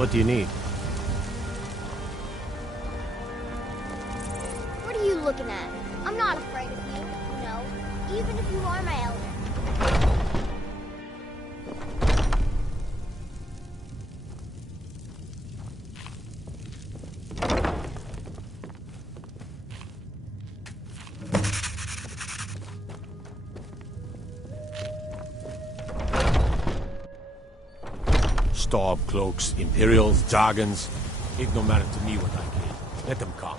What do you need? What are you looking at? I'm not afraid of you, you know, even if you are my elder. Storm cloaks, Imperials, Jargons. It no matter to me what I kill. Let them come.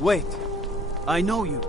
Wait. I know you.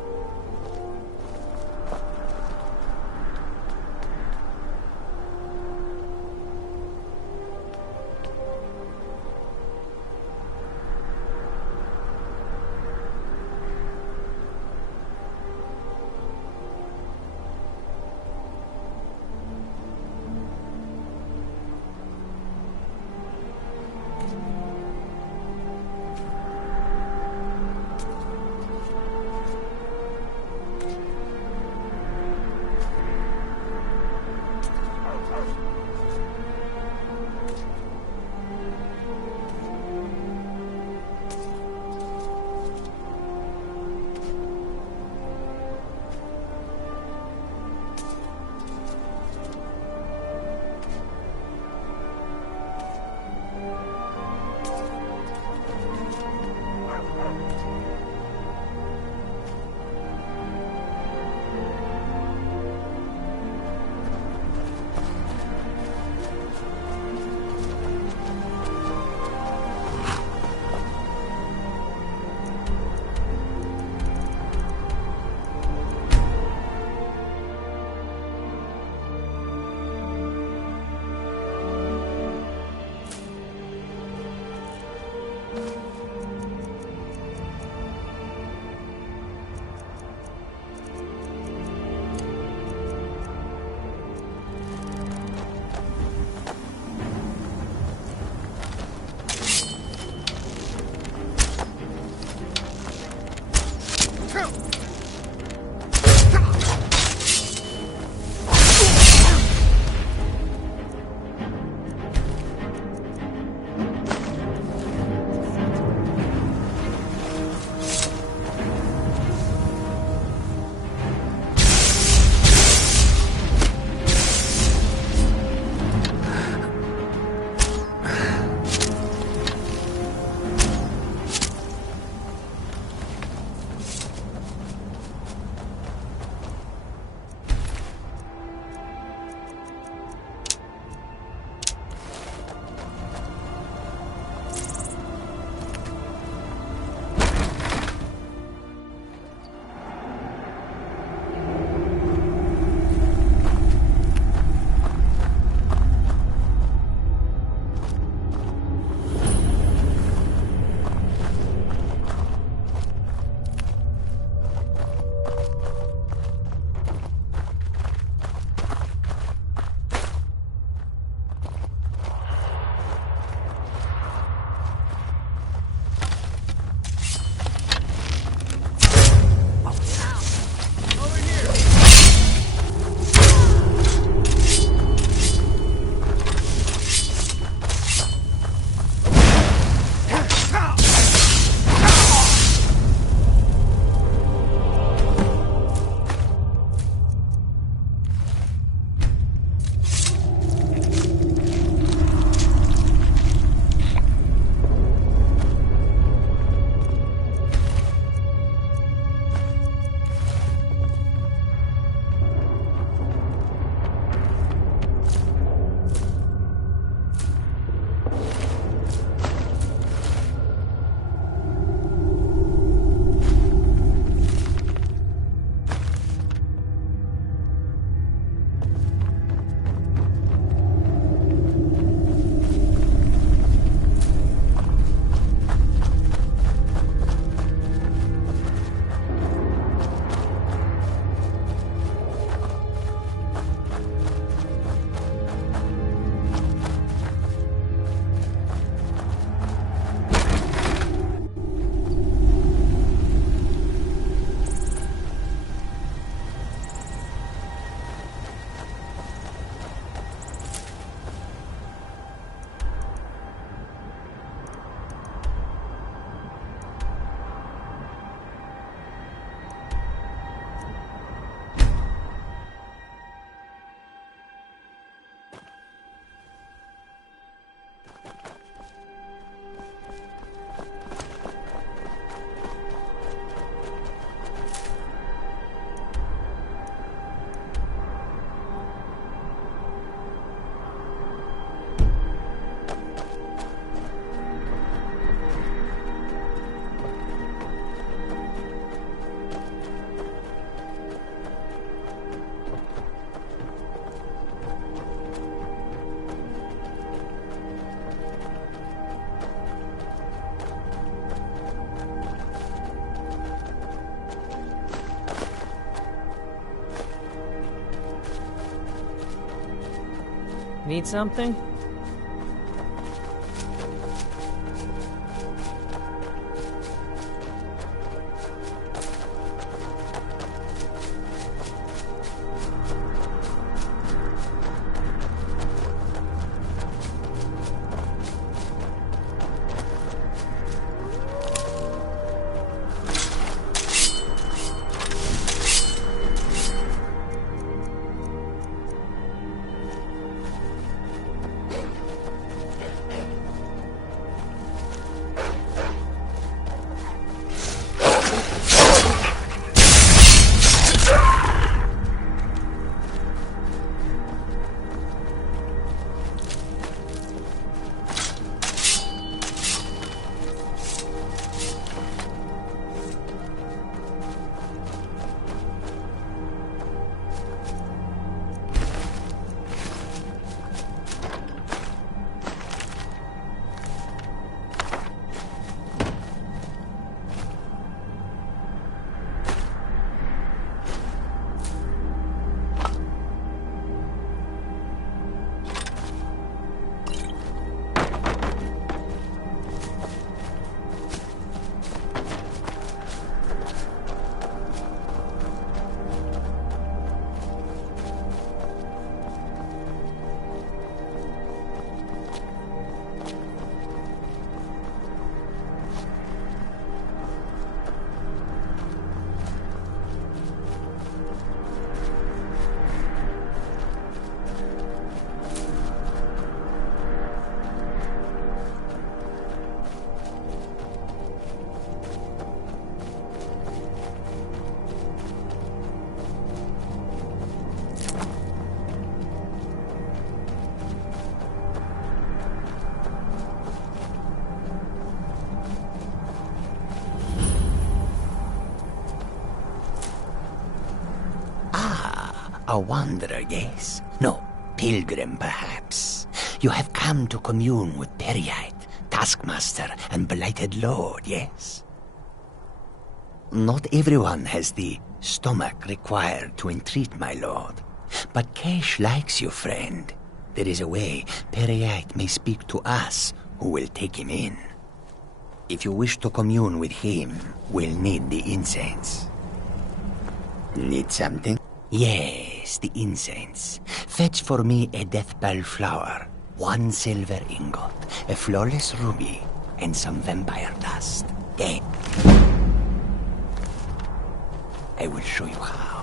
Need something? A wanderer, yes? No, pilgrim, perhaps. You have come to commune with Periite, Taskmaster, and Blighted Lord, yes? Not everyone has the stomach required to entreat my lord. But Kesh likes you, friend. There is a way Periite may speak to us who will take him in. If you wish to commune with him, we'll need the incense. Need something? Yes, the incense. Fetch for me a deathbell flower, 1 silver ingot, a flawless ruby, and some vampire dust. Then I will show you how.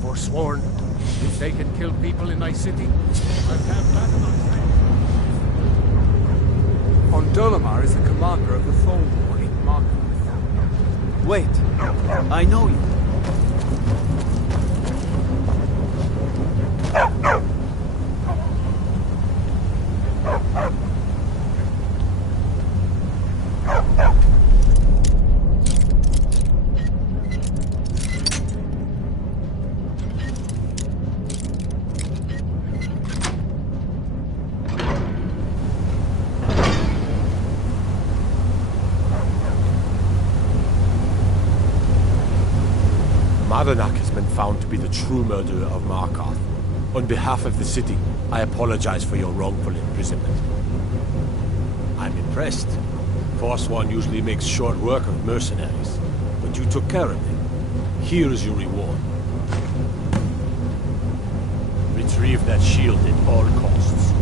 forsworn. If they can kill people in my city, I can't battle on them. On Dolomar is the commander of the Folmore in Markarth. Wait. I know you. Madanak has been found to be the true murderer of Markarth. On behalf of the city, I apologize for your wrongful imprisonment. I'm impressed. Forsworn usually makes short work of mercenaries, but you took care of them. Here is your reward. Retrieve that shield at all costs.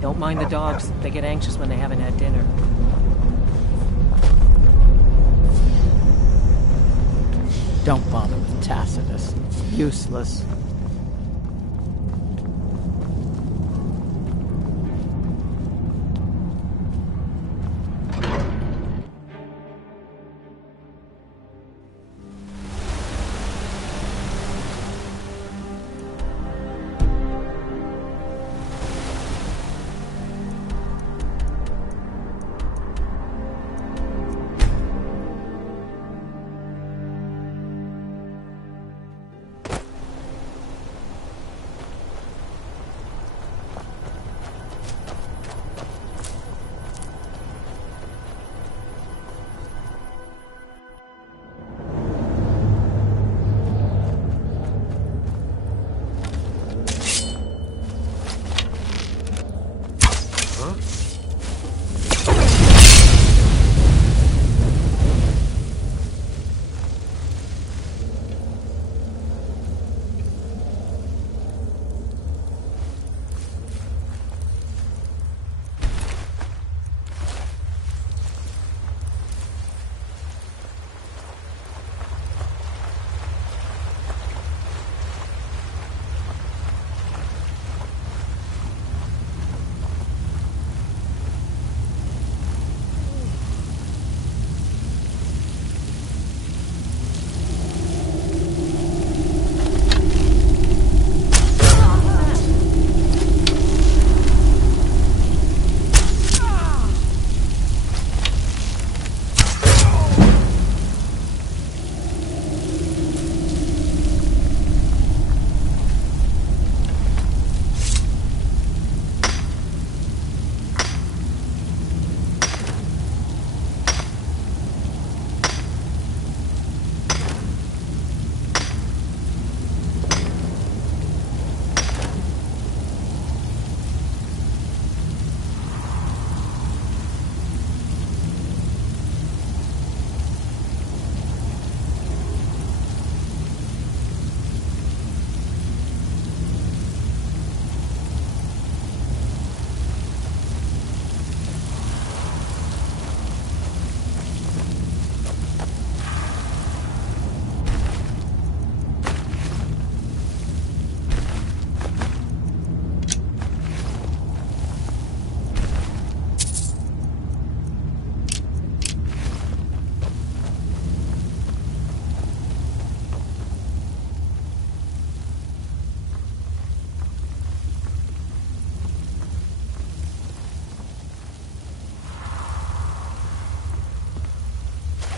Don't mind the dogs. They get anxious when they haven't had dinner. Don't bother with Tacitus. Useless.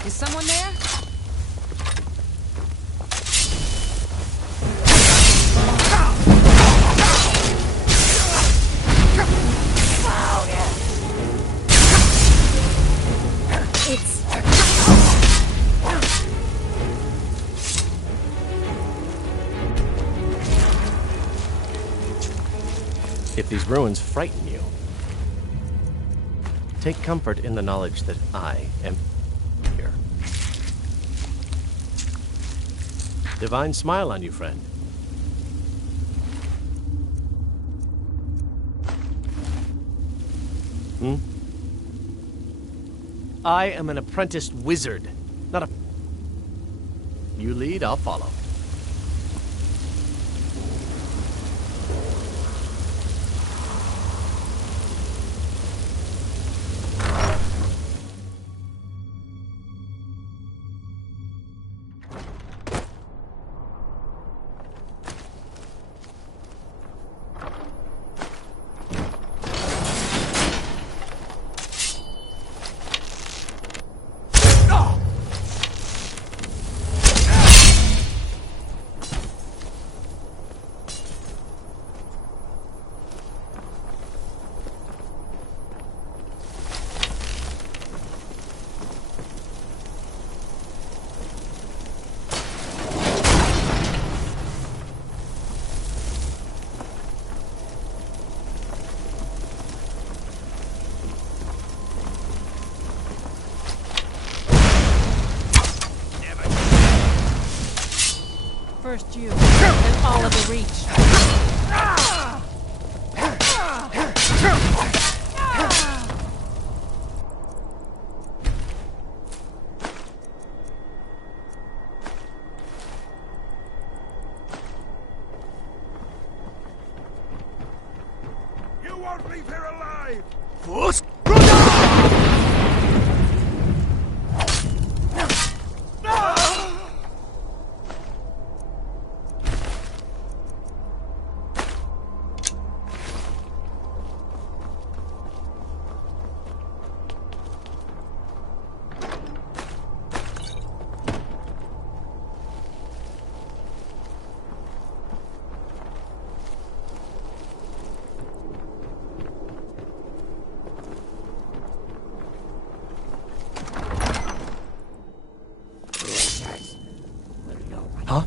Is someone there? If these ruins frighten you, take comfort in the knowledge that I am here. Divine smile on you, friend. I am an apprenticed wizard, not a... You lead, I'll follow. First you, then all of the Reach. You won't leave here alive! Huh?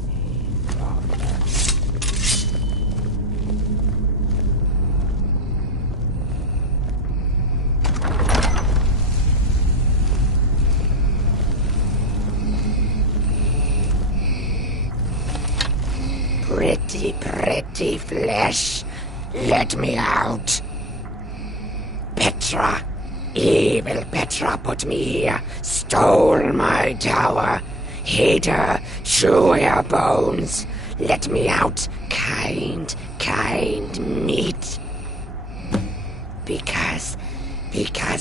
Pretty flesh. Let me out. Petra. Evil Petra put me here. Stole my tower. Hid her. Chew her bones. Let me out. Kind meat. Because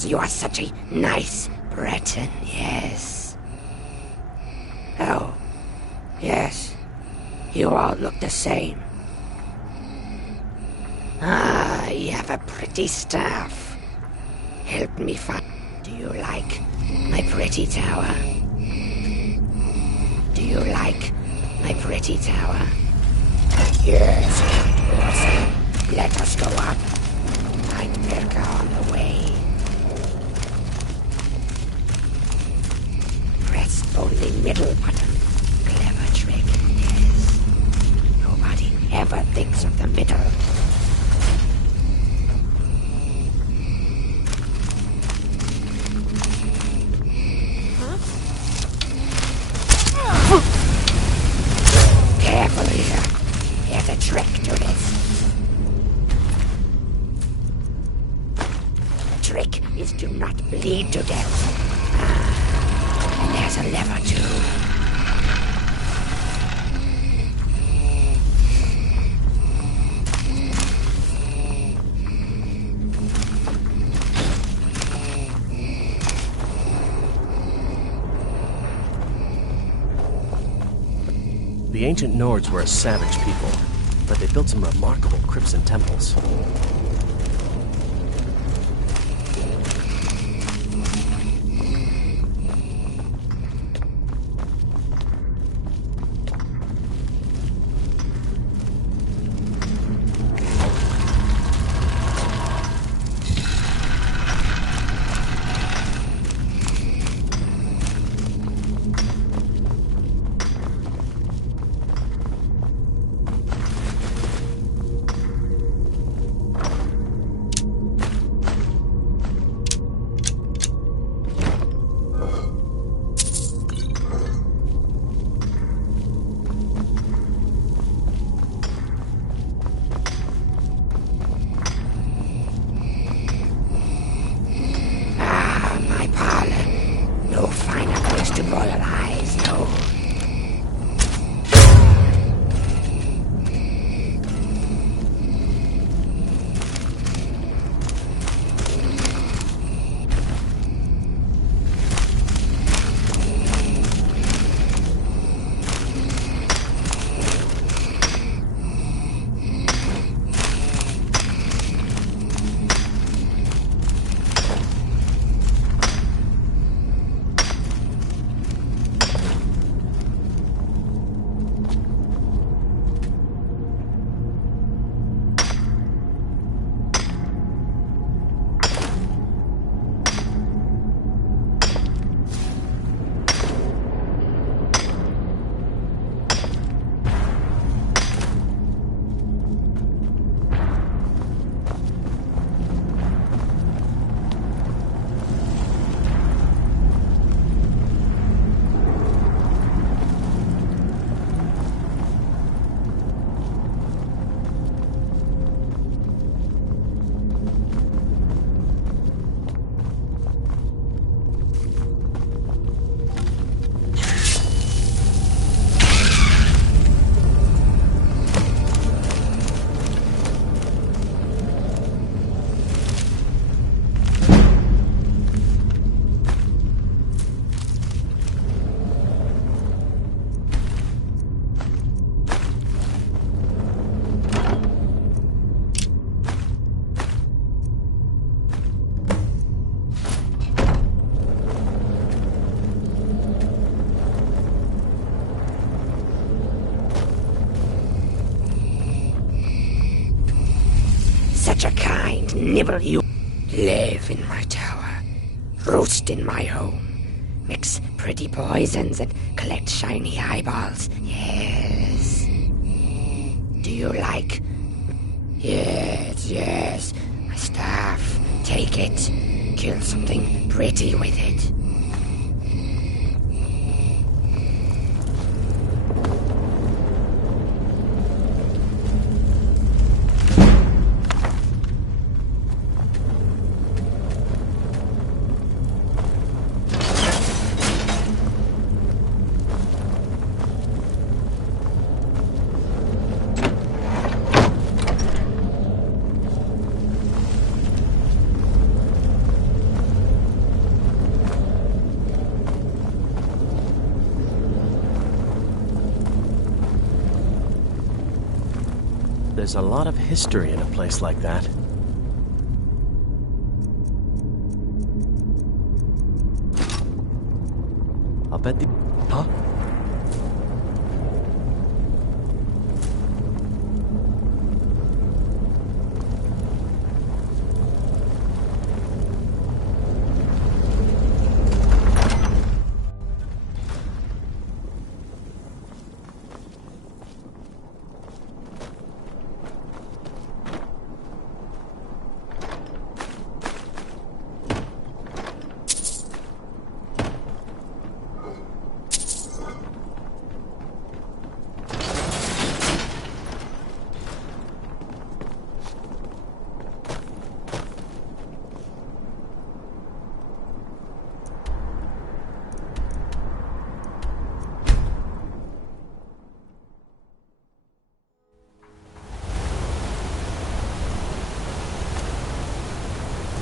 you are such a nice Breton, yes. Oh, yes. You all look the same. Ah, you have a pretty staff. Help me find... Do you like my pretty tower? Do you like my pretty tower? Yes, awesome. Let us go up. I'd Pirka on the way. Press only middle button. Clever trick, yes. Nobody ever thinks of the middle. Careful here. There's a trick to this. The trick is to not bleed to death. And there's a lever too. The ancient Nords were a savage people, but they built some remarkable crypts and temples. and nibble you. Live in my tower, roost in my home, mix pretty poisons and collect shiny eyeballs. Yes. Do you like? Yes. My staff. Take it. Kill something pretty with it. There's a lot of history in a place like that. I'll bet the... Huh?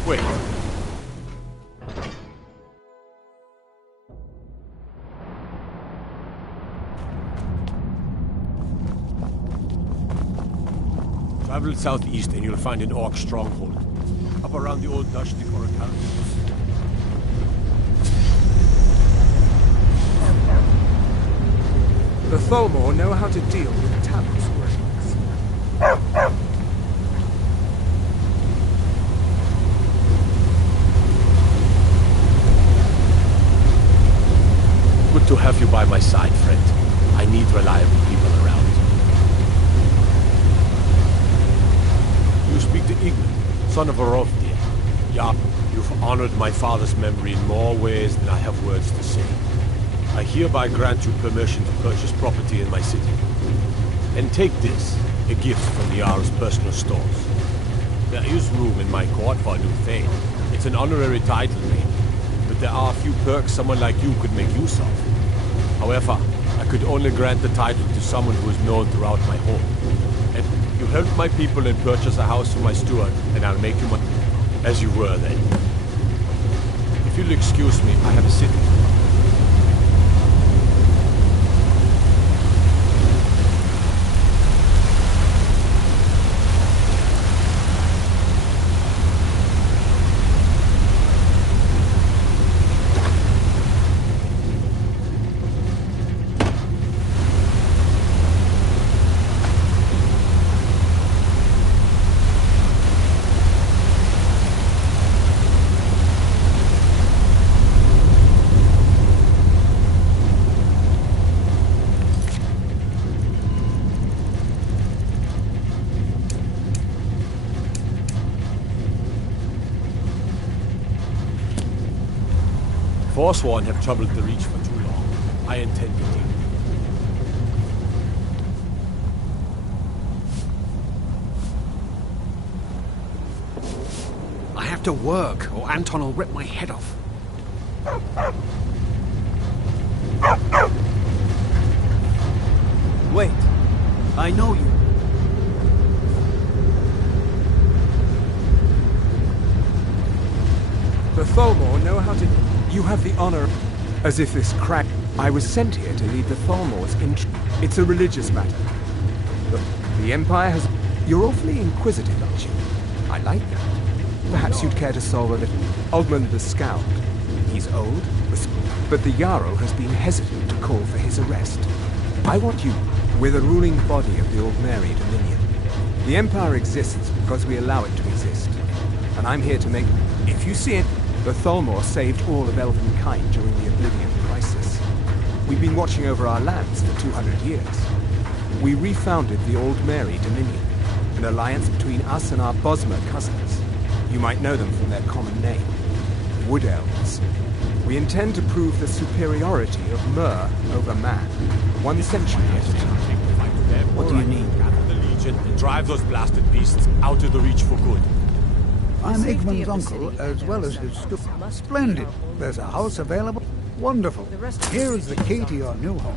Wait. Travel southeast and you'll find an orc stronghold. Up around the old Dutch Oracle. The Tholmor know how to deal with Talos rings. Good to have you by my side, friend. I need reliable people around. You speak to Igmund, son of Arovdir. Yeah, you've honored my father's memory in more ways than I have words to say. I hereby grant you permission to purchase property in my city. And take this, a gift from the Jarl's personal stores. There is room in my court for a new thane. It's an honorary title name, but there are a few perks someone like you could make use of. However, I could only grant the title to someone who is known throughout my home. And you help my people and purchase a house for my steward, and I'll make you my... as you were then. If you'll excuse me, I have a city. Forsworn have troubled the Reach for too long. I intend to deal. I have to work, or Anton will rip my head off. Wait. I know you. The Tholmor know how to... You have the honor... As if this crack... I was sent here to lead the Tholmor's It's a religious matter. The Empire has... You're awfully inquisitive, aren't you? I like that. Perhaps you'd care to solve a little... Ogmund the Scout. He's old, but the Jarl has been hesitant to call for his arrest. I want you... We're the ruling body of the Old Mary Dominion. The Empire exists because we allow it to exist. and I'm here to make... If you see it, the Tholmor saved all of Elvenkind during the Oblivion Crisis. We've been watching over our lands for 200 years. We refounded the Old Mary Dominion, an alliance between us and our Bosmer cousins. You might know them from their common name, Wood Elves. We intend to prove the superiority of Mer over man, 1 century at a time. What do you need? Gather the Legion and drive those blasted beasts out of the Reach for good. I'm Igmund's uncle, as well as his steward. Splendid. There's a house available. Wonderful. Here is the key to your new home.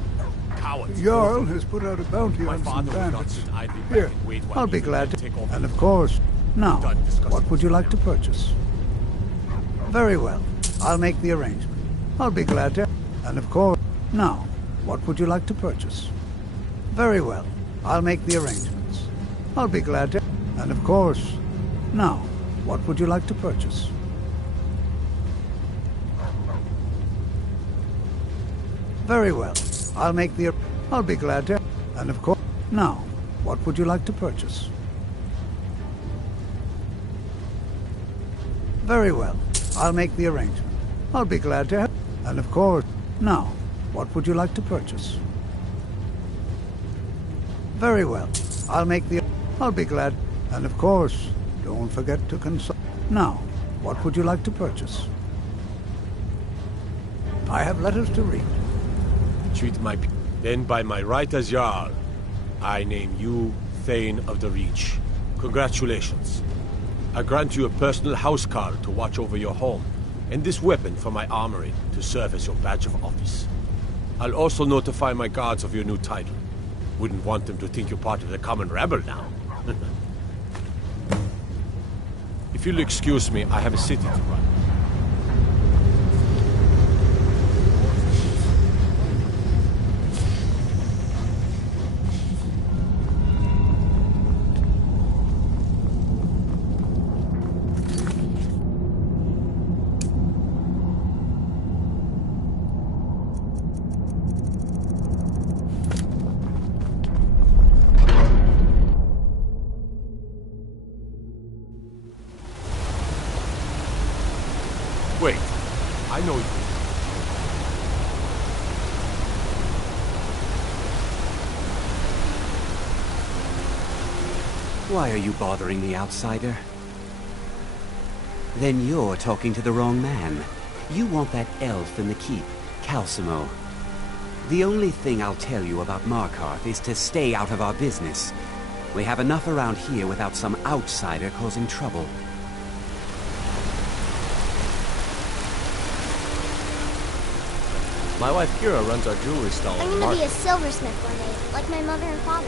Cowards. Jarl has put out a bounty My on some father would not bandits. sit idly back Here, and wait while I'll be you glad to... take off. And of course, now, Done discussing what would you this like to now. purchase? Very well. I'll make the arrangement. I'll be glad to... And of course, now, what would you like to purchase? Very well. I'll make the arrangements. I'll be glad to... And of course, now, what would you like to purchase? Very well. I'll make the... I'll be glad to... And of course... Now, what would you like to purchase? Very well. I'll make the arrangement. I'll be glad to... And of course... Now, what would you like to purchase? Very well. I'll make the... I'll be glad... And of course, don't forget to consult... Now, what would you like to purchase? I have letters to read. Treat my... Then by my right as Jarl, I name you Thane of the Reach. Congratulations. I grant you a personal housecarl to watch over your home, and this weapon for my armory to serve as your badge of office. I'll also notify my guards of your new title. Wouldn't want them to think you're part of the common rabble now. If you'll excuse me, I have a city to run. Wait, I know you. Why are you bothering the outsider? Then you're talking to the wrong man. You want that elf in the keep, Calcimo. The only thing I'll tell you about Markarth is to stay out of our business. We have enough around here without some outsider causing trouble. My wife Kira runs our jewelry stall. I'm gonna be a silversmith one day, like my mother and father.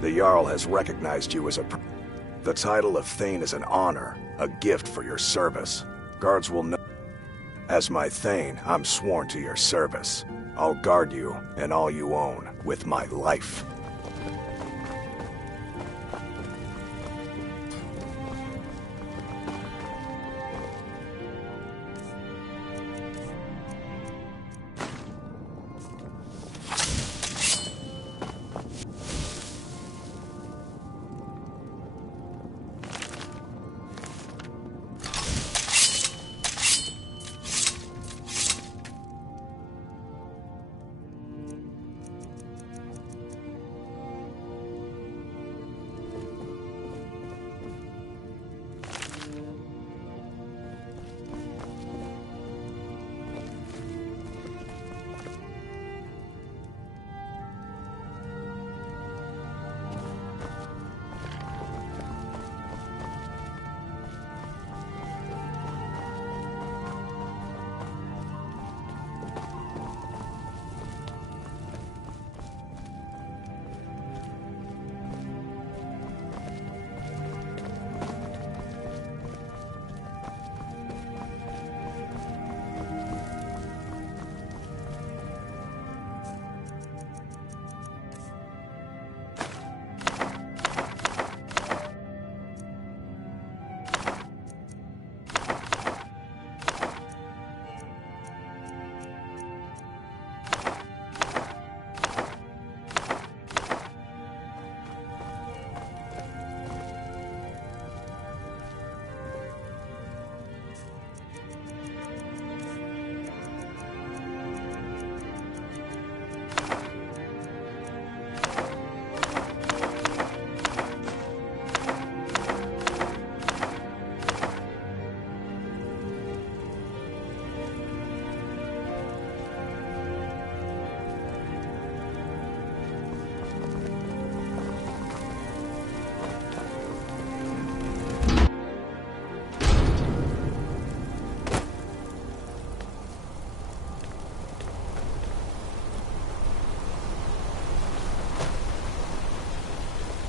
The Jarl has recognized you as a... The title of Thane is an honor, a gift for your service. Guards will know... As my Thane, I'm sworn to your service. I'll guard you and all you own with my life.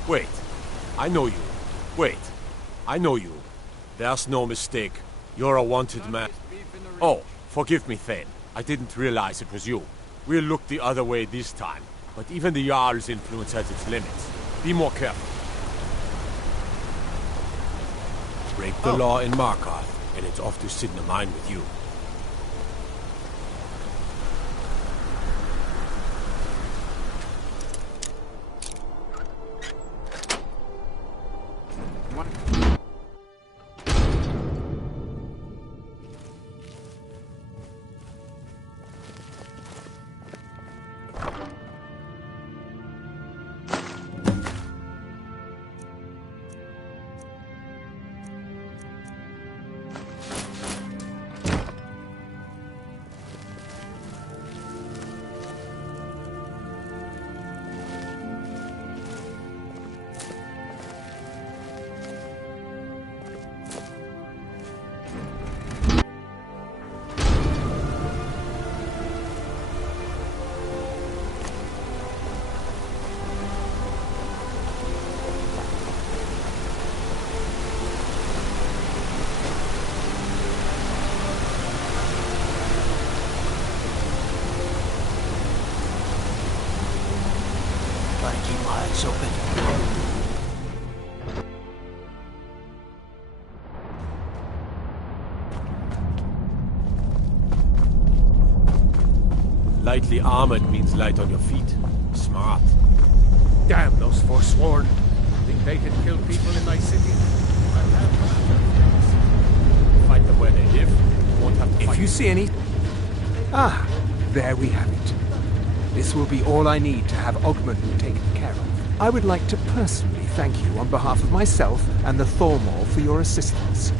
Wait. I know you. Wait. I know you. There's no mistake. You're a wanted man. Oh, forgive me, Thane. I didn't realize it was you. We'll look the other way this time. But even the Jarl's influence has its limits. Be more careful. Break the law in Markarth, and it's off to Sidnamine with you. Gotta keep my eyes open. Lightly armored means light on your feet. Smart. Damn those Forsworn. Think they can kill people in my city? Fight them where they live. Won't have to If fight you see any... Ah, there we have it. This will be all I need to have Ogmund taken care of. I would like to personally thank you on behalf of myself and the Thormor for your assistance.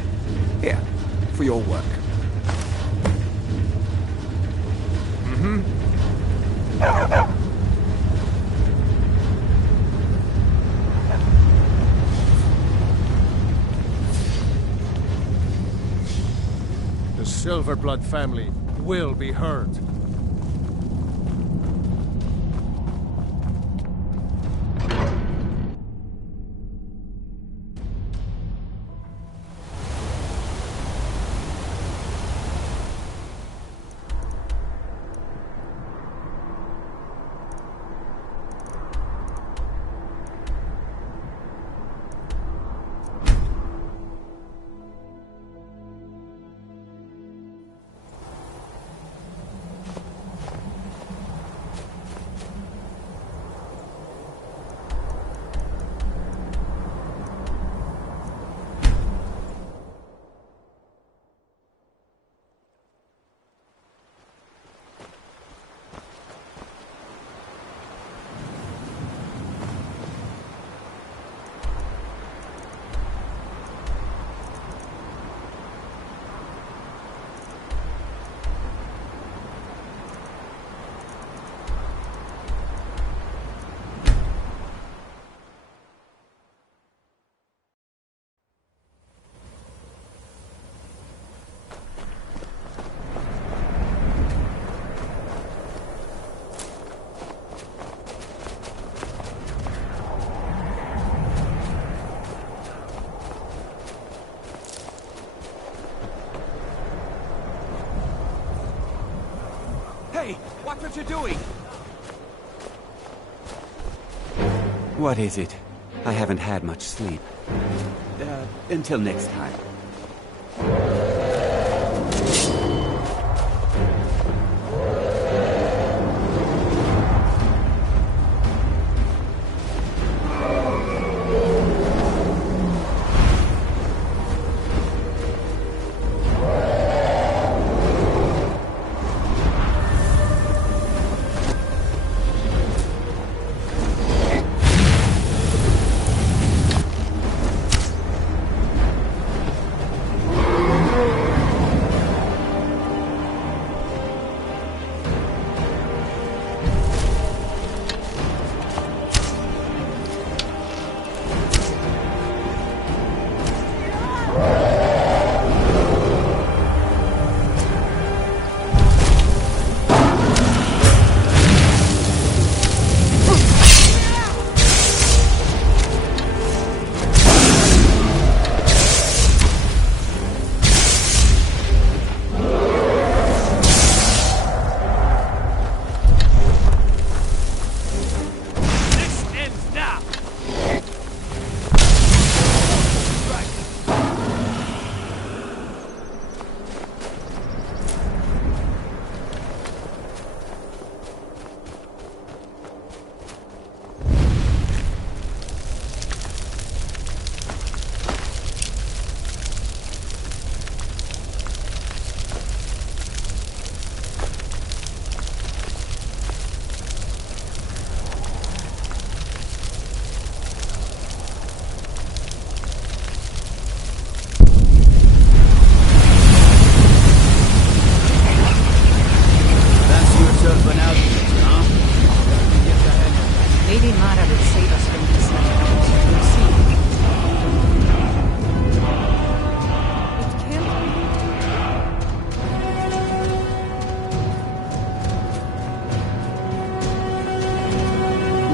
Here, for your work. The Silverblood family will be heard. Hey, watch what you're doing! What is it? I haven't had much sleep. Until next time.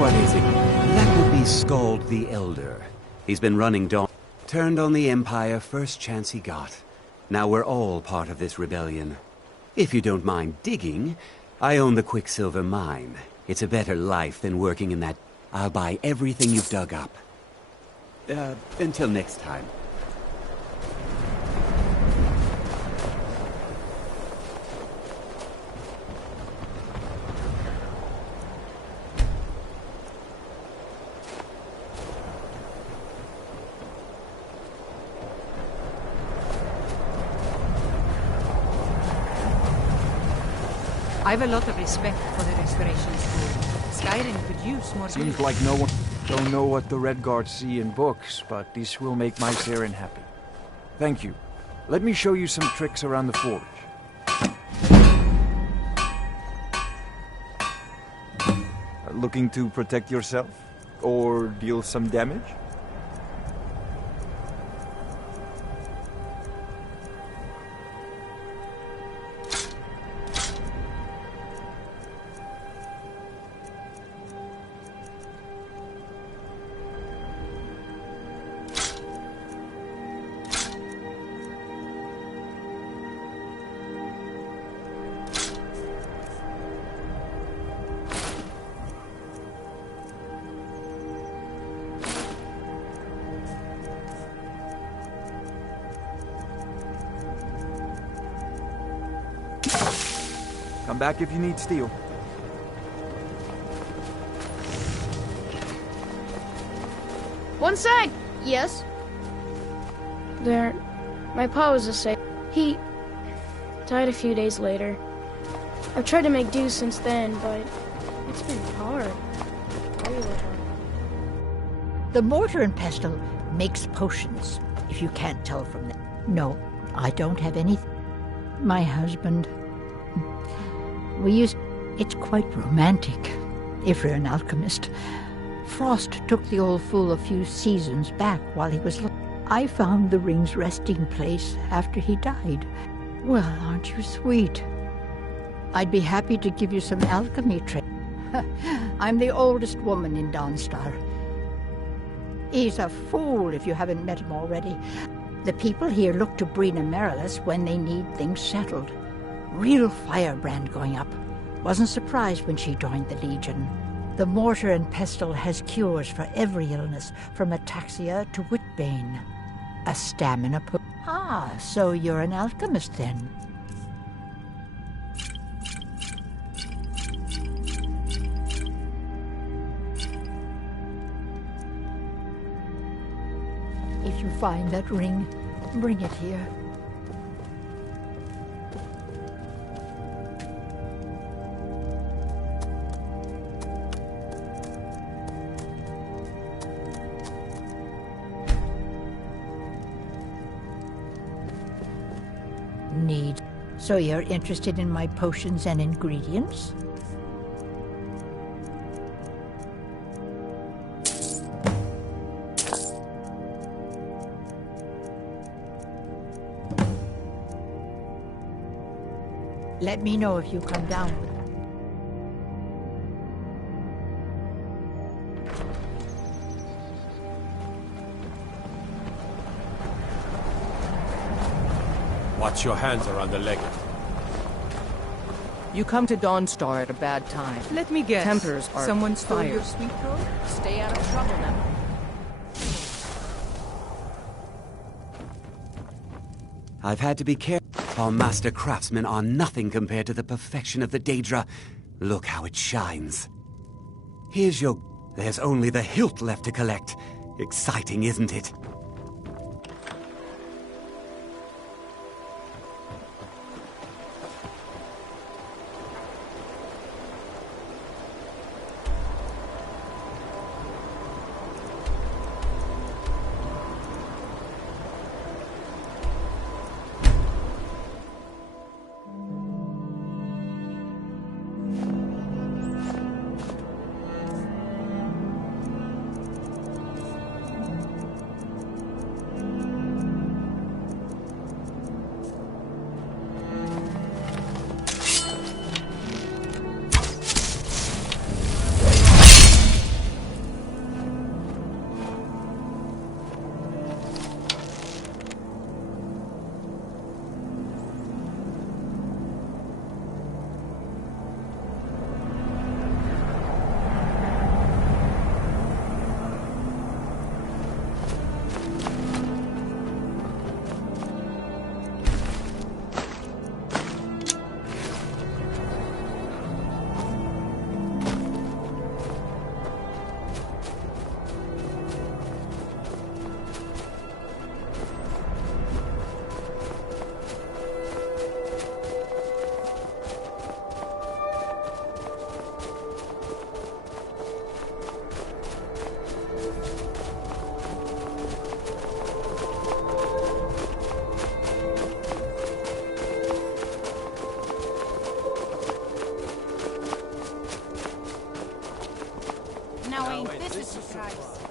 one is it? That would be Skald the Elder. He's been running Dawn. Turned on the Empire first chance he got. Now we're all part of this rebellion. If you don't mind digging, I own the Quicksilver Mine. It's a better life than working in that... I'll buy everything you've dug up. Until next time. I've a lot of respect for the Restoration School. Skyrim could use more... Seems like no one don't know what the Red Guards see in books, but this will make my Saren happy. Thank you. Let me show you some tricks around the forge. Looking to protect yourself? Or deal some damage? Come back if you need steel. One sec! Yes? There... My pa was a sailor. He... died a few days later. I've tried to make do since then, but... it's been hard. Really hard. The mortar and pestle makes potions, if you can't tell from that. No, I don't have anything. My husband... It's quite romantic, if you're an alchemist. Frost took the old fool a few seasons back while he was... I found the ring's resting place after he died. Well, aren't you sweet? I'd be happy to give you some alchemy tricks. I'm the oldest woman in Dawnstar. He's a fool if you haven't met him already. The people here look to Brina Marilis when they need things settled. Real firebrand going up. Wasn't surprised when she joined the Legion. The mortar and pestle has cures for every illness, from ataxia to whitbane. A stamina Ah, so you're an alchemist then. If you find that ring, bring it here. So you're interested in my potions and ingredients? Let me know if you come down. Watch your hands around the leg. You come to Dawnstar at a bad time. Let me guess. Tempers are Someone stole fire. your sweet roll? Stay out of trouble now. I've had to be careful. Our master craftsmen are nothing compared to the perfection of the Daedra. Look how it shines. Here's your... There's only the hilt left to collect. Exciting, isn't it? Now ain't this a surprise?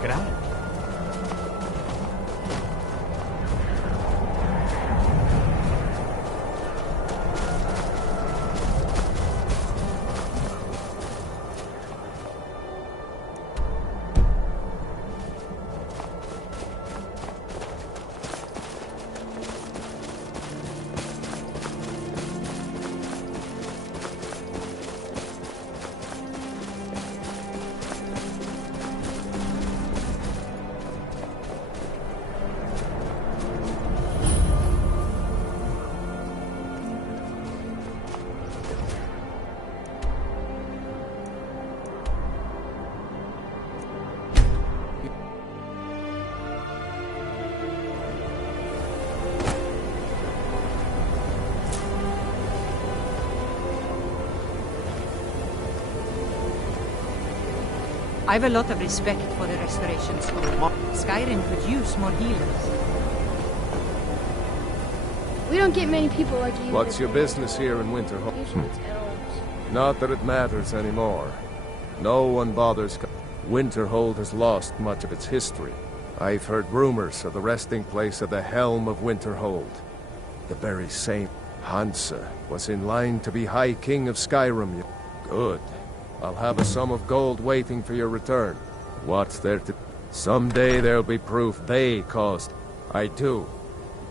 check it out. I've a lot of respect for the Restoration School. Skyrim could use more healers. We don't get many people like you. What's your business here in Winterhold? Usually it's elves. Not that it matters anymore. No one bothers. Winterhold has lost much of its history. I've heard rumors of the resting place of the Helm of Winterhold. The very same Hansa was in line to be High King of Skyrim. Good. I'll have a sum of gold waiting for your return. What's there to... Someday there'll be proof they caused. I do.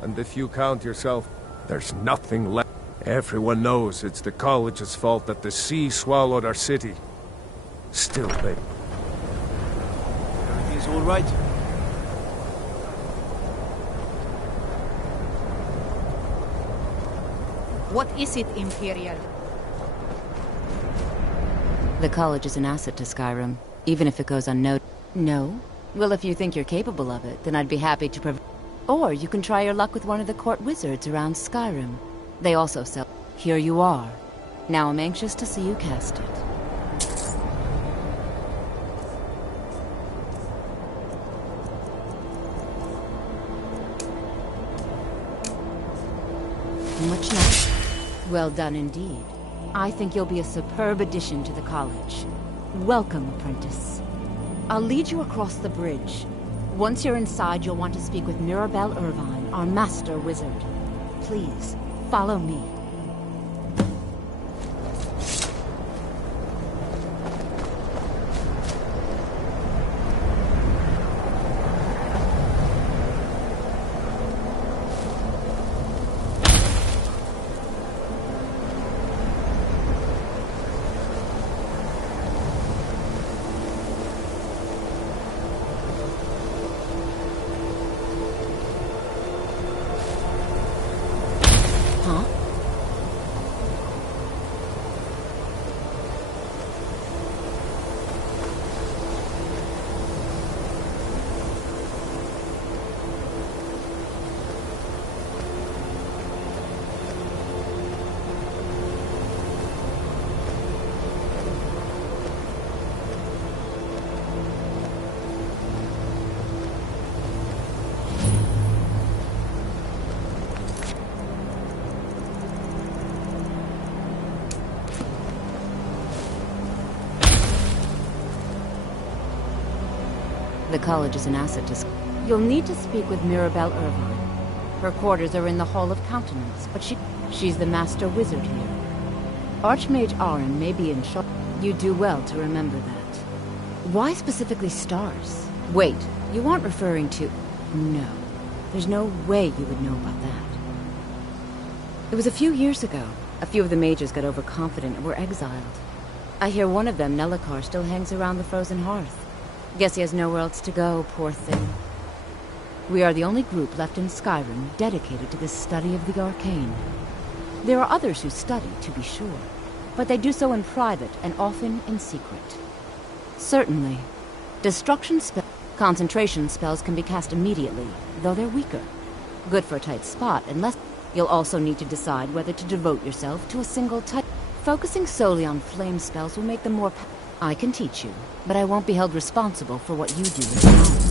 And if you count yourself, there's nothing left. Everyone knows it's the college's fault that the sea swallowed our city. Still, they... Everything's all right? What is it, Imperial? The college is an asset to Skyrim, even if it goes unnoticed. No? Well, if you think you're capable of it, then I'd be happy to Or you can try your luck with one of the court wizards around Skyrim. They also sell... Here you are. Now I'm anxious to see you cast it. Much nicer. Well done indeed. I think you'll be a superb addition to the college. Welcome, apprentice. I'll lead you across the bridge. Once you're inside, you'll want to speak with Mirabelle Irvine, our master wizard. Please, follow me. The college is an asset to... You'll need to speak with Mirabelle Irvine. Her quarters are in the Hall of Countenance, but she's the master wizard here. Archmage Aron may be in shock. You do well to remember that. Why specifically stars? Wait, you aren't referring to... No. There's no way you would know about that. It was a few years ago. A few of the mages got overconfident and were exiled. I hear one of them, Nellikar, still hangs around the frozen hearth. Guess he has nowhere else to go, poor thing. We are the only group left in Skyrim dedicated to the study of the arcane. There are others who study, to be sure, but they do so in private and often in secret. Certainly, concentration spells can be cast immediately, though they're weaker. Good for a tight spot, unless you'll also need to decide whether to devote yourself to a single type. Focusing solely on flame spells will make them more I can teach you, but I won't be held responsible for what you do with knowledge.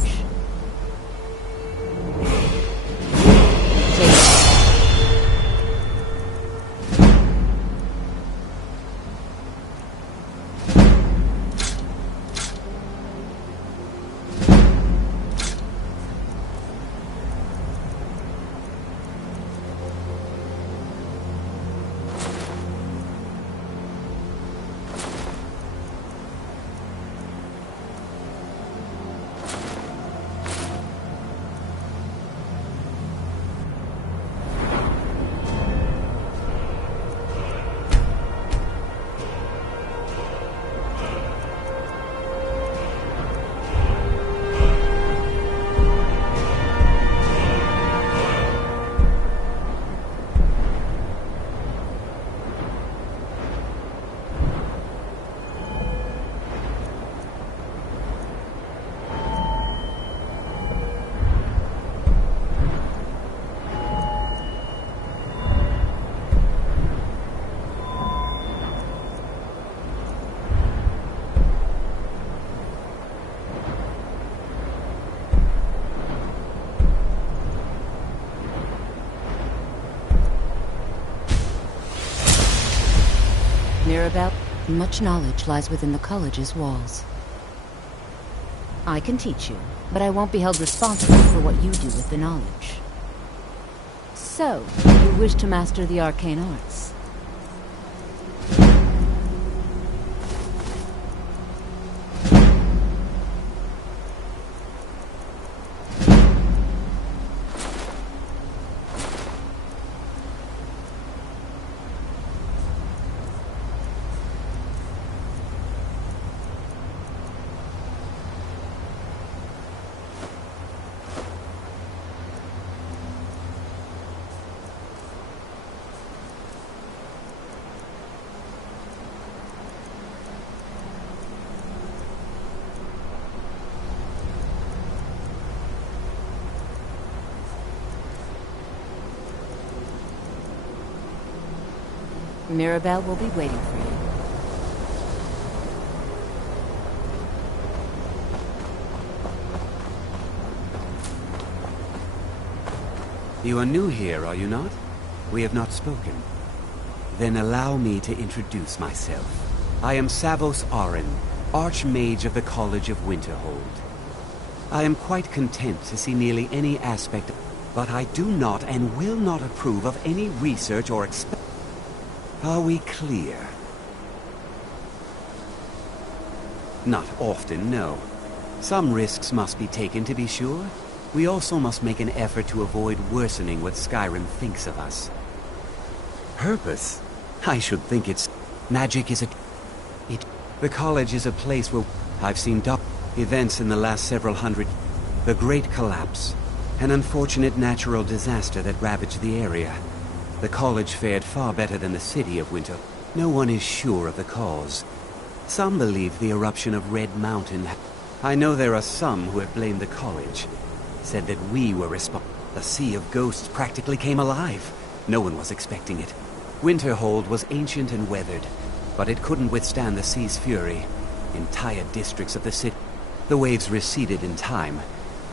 Mirabelle, much knowledge lies within the college's walls. I can teach you, but I won't be held responsible for what you do with the knowledge. So, you wish to master the arcane arts? Mirabelle will be waiting for you. You are new here, are you not? We have not spoken. Then allow me to introduce myself. I am Savos Arin, Archmage of the College of Winterhold. I am quite content to see nearly any aspect, but I do not and will not approve of any research or experiment. Are we clear? Not often, no. Some risks must be taken, to be sure. We also must make an effort to avoid worsening what Skyrim thinks of us. Purpose? I should think it's... Magic is the college is a place where I've seen events in the last several hundred... The Great Collapse. An unfortunate natural disaster that ravaged the area. The college fared far better than the city of Winter. No one is sure of the cause. Some believe the eruption of Red Mountain. I know there are some who have blamed the college. Said that we were responsible. The Sea of Ghosts practically came alive. No one was expecting it. Winterhold was ancient and weathered, but it couldn't withstand the sea's fury. Entire districts of the city. The waves receded in time,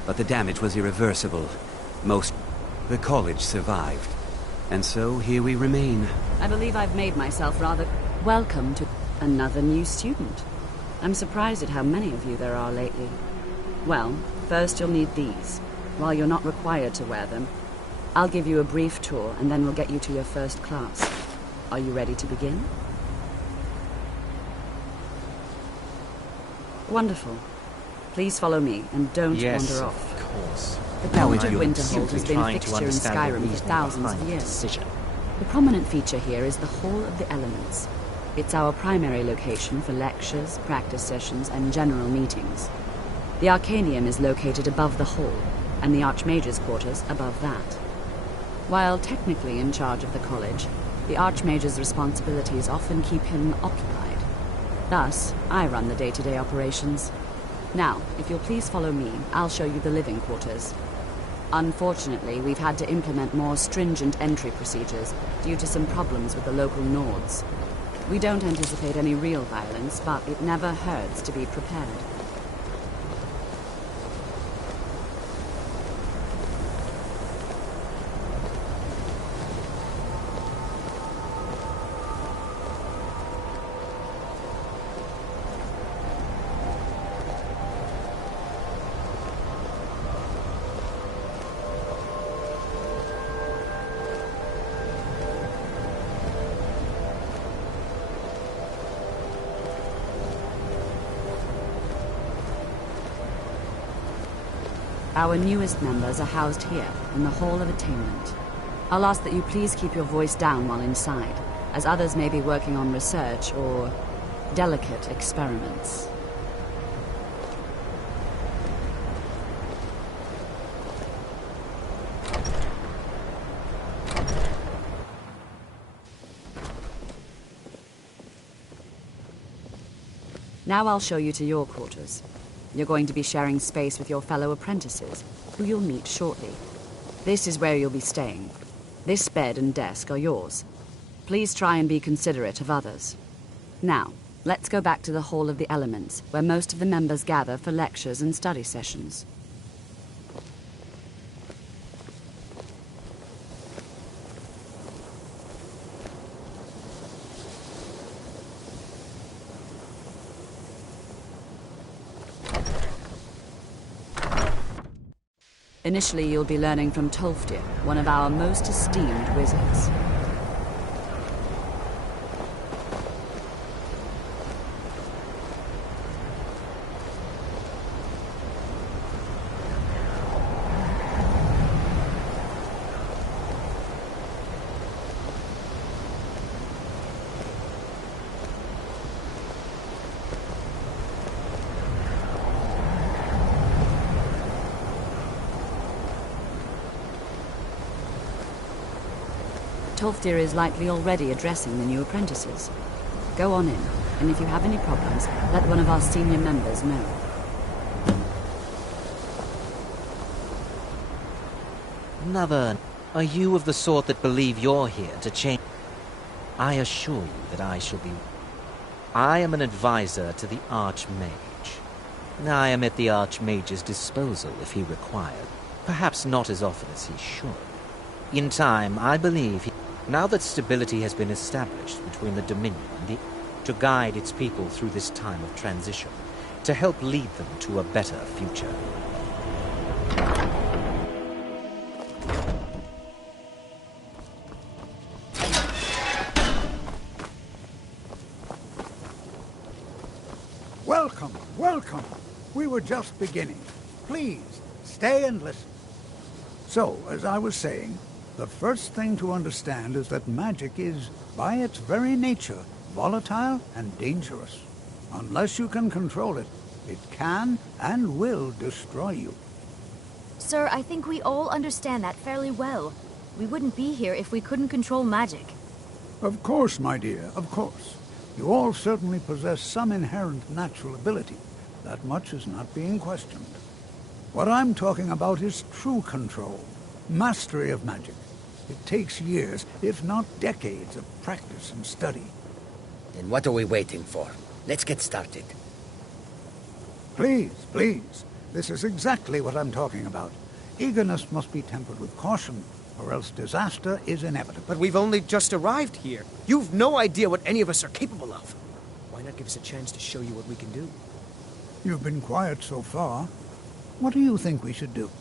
but the damage was irreversible. The college survived. And so, here we remain. I believe I've made myself rather... Welcome to another new student. I'm surprised at how many of you there are lately. Well, first you'll need these. While you're not required to wear them, I'll give you a brief tour, and then we'll get you to your first class. Are you ready to begin? Wonderful. Please follow me, and don't wander off. Of course. The College of Winterhold has been a fixture in Skyrim for thousands of years. The prominent feature here is the Hall of the Elements. It's our primary location for lectures, practice sessions, and general meetings. The Arcanium is located above the hall, and the Archmage's quarters above that. While technically in charge of the college, the Archmage's responsibilities often keep him occupied. Thus, I run the day-to-day operations. Now, if you'll please follow me, I'll show you the living quarters. Unfortunately, we've had to implement more stringent entry procedures due to some problems with the local Nords. We don't anticipate any real violence, but it never hurts to be prepared. Our newest members are housed here, in the Hall of Attainment. I'll ask that you please keep your voice down while inside, as others may be working on research or delicate experiments. Now I'll show you to your quarters. You're going to be sharing space with your fellow apprentices, who you'll meet shortly. This is where you'll be staying. This bed and desk are yours. Please try and be considerate of others. Now, let's go back to the Hall of the Elements, where most of the members gather for lectures and study sessions. Initially, you'll be learning from Tolfdir, one of our most esteemed wizards. Tolfdir is likely already addressing the new apprentices. Go on in, and if you have any problems, let one of our senior members know. Navern, are you of the sort that believe you're here to change? I assure you that I shall be... I am an advisor to the Archmage. I am at the Archmage's disposal if he required, perhaps not as often as he should. In time, I believe he... Now that stability has been established between the Dominion and the... to guide its people through this time of transition, to help lead them to a better future. Welcome, welcome. We were just beginning. Please, stay and listen. So, as I was saying, the first thing to understand is that magic is, by its very nature, volatile and dangerous. Unless you can control it, it can and will destroy you. Sir, I think we all understand that fairly well. We wouldn't be here if we couldn't control magic. Of course, my dear, of course. You all certainly possess some inherent natural ability. That much is not being questioned. What I'm talking about is true control, mastery of magic. It takes years, if not decades, of practice and study. Then what are we waiting for? Let's get started. Please, please. This is exactly what I'm talking about. Eagerness must be tempered with caution, or else disaster is inevitable. But we've only just arrived here. You've no idea what any of us are capable of. Why not give us a chance to show you what we can do? You've been quiet so far. What do you think we should do?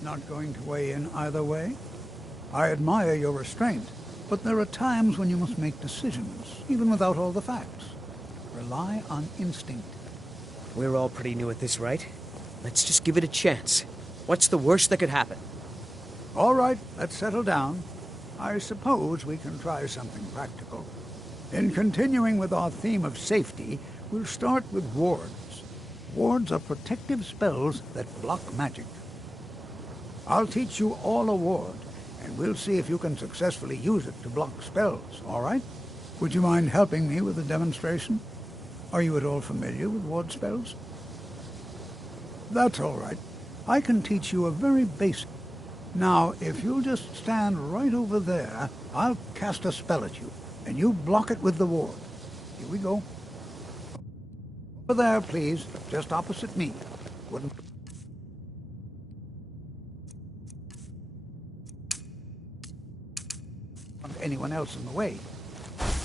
Not going to weigh in either way? I admire your restraint, but there are times when you must make decisions, even without all the facts. Rely on instinct. We're all pretty new at this, right? Let's just give it a chance. What's the worst that could happen? All right, let's settle down. I suppose we can try something practical. In continuing with our theme of safety, we'll start with wards. Wards are protective spells that block magic. I'll teach you all a ward, and we'll see if you can successfully use it to block spells, all right? Would you mind helping me with a demonstration? Are you at all familiar with ward spells? That's all right. I can teach you a very basic. Now, if you'll just stand right over there, I'll cast a spell at you, and you block it with the ward. Here we go. Over there, please, just opposite me. Wouldn't... want anyone else in the way.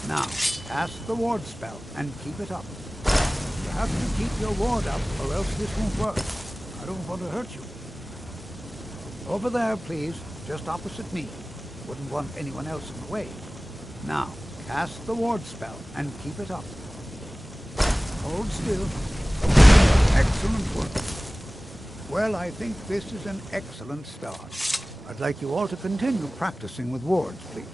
Now, cast the ward spell, and keep it up. You have to keep your ward up, or else this won't work. I don't want to hurt you. Over there, please, just opposite me. Wouldn't want anyone else in the way. Now, cast the ward spell, and keep it up. Hold still. Excellent work. Well, I think this is an excellent start. I'd like you all to continue practicing with wards, please.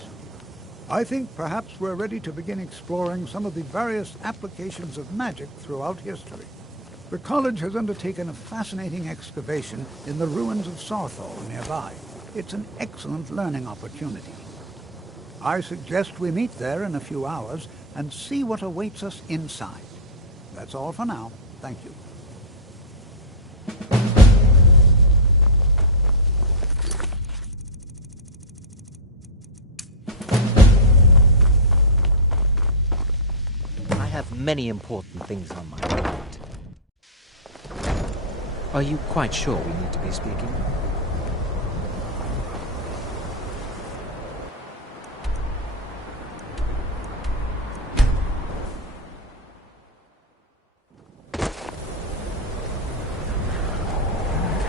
I think perhaps we're ready to begin exploring some of the various applications of magic throughout history. The college has undertaken a fascinating excavation in the ruins of Sarthal nearby. It's an excellent learning opportunity. I suggest we meet there in a few hours and see what awaits us inside. That's all for now. Thank you. I have many important things on my mind. Are you quite sure we need to be speaking?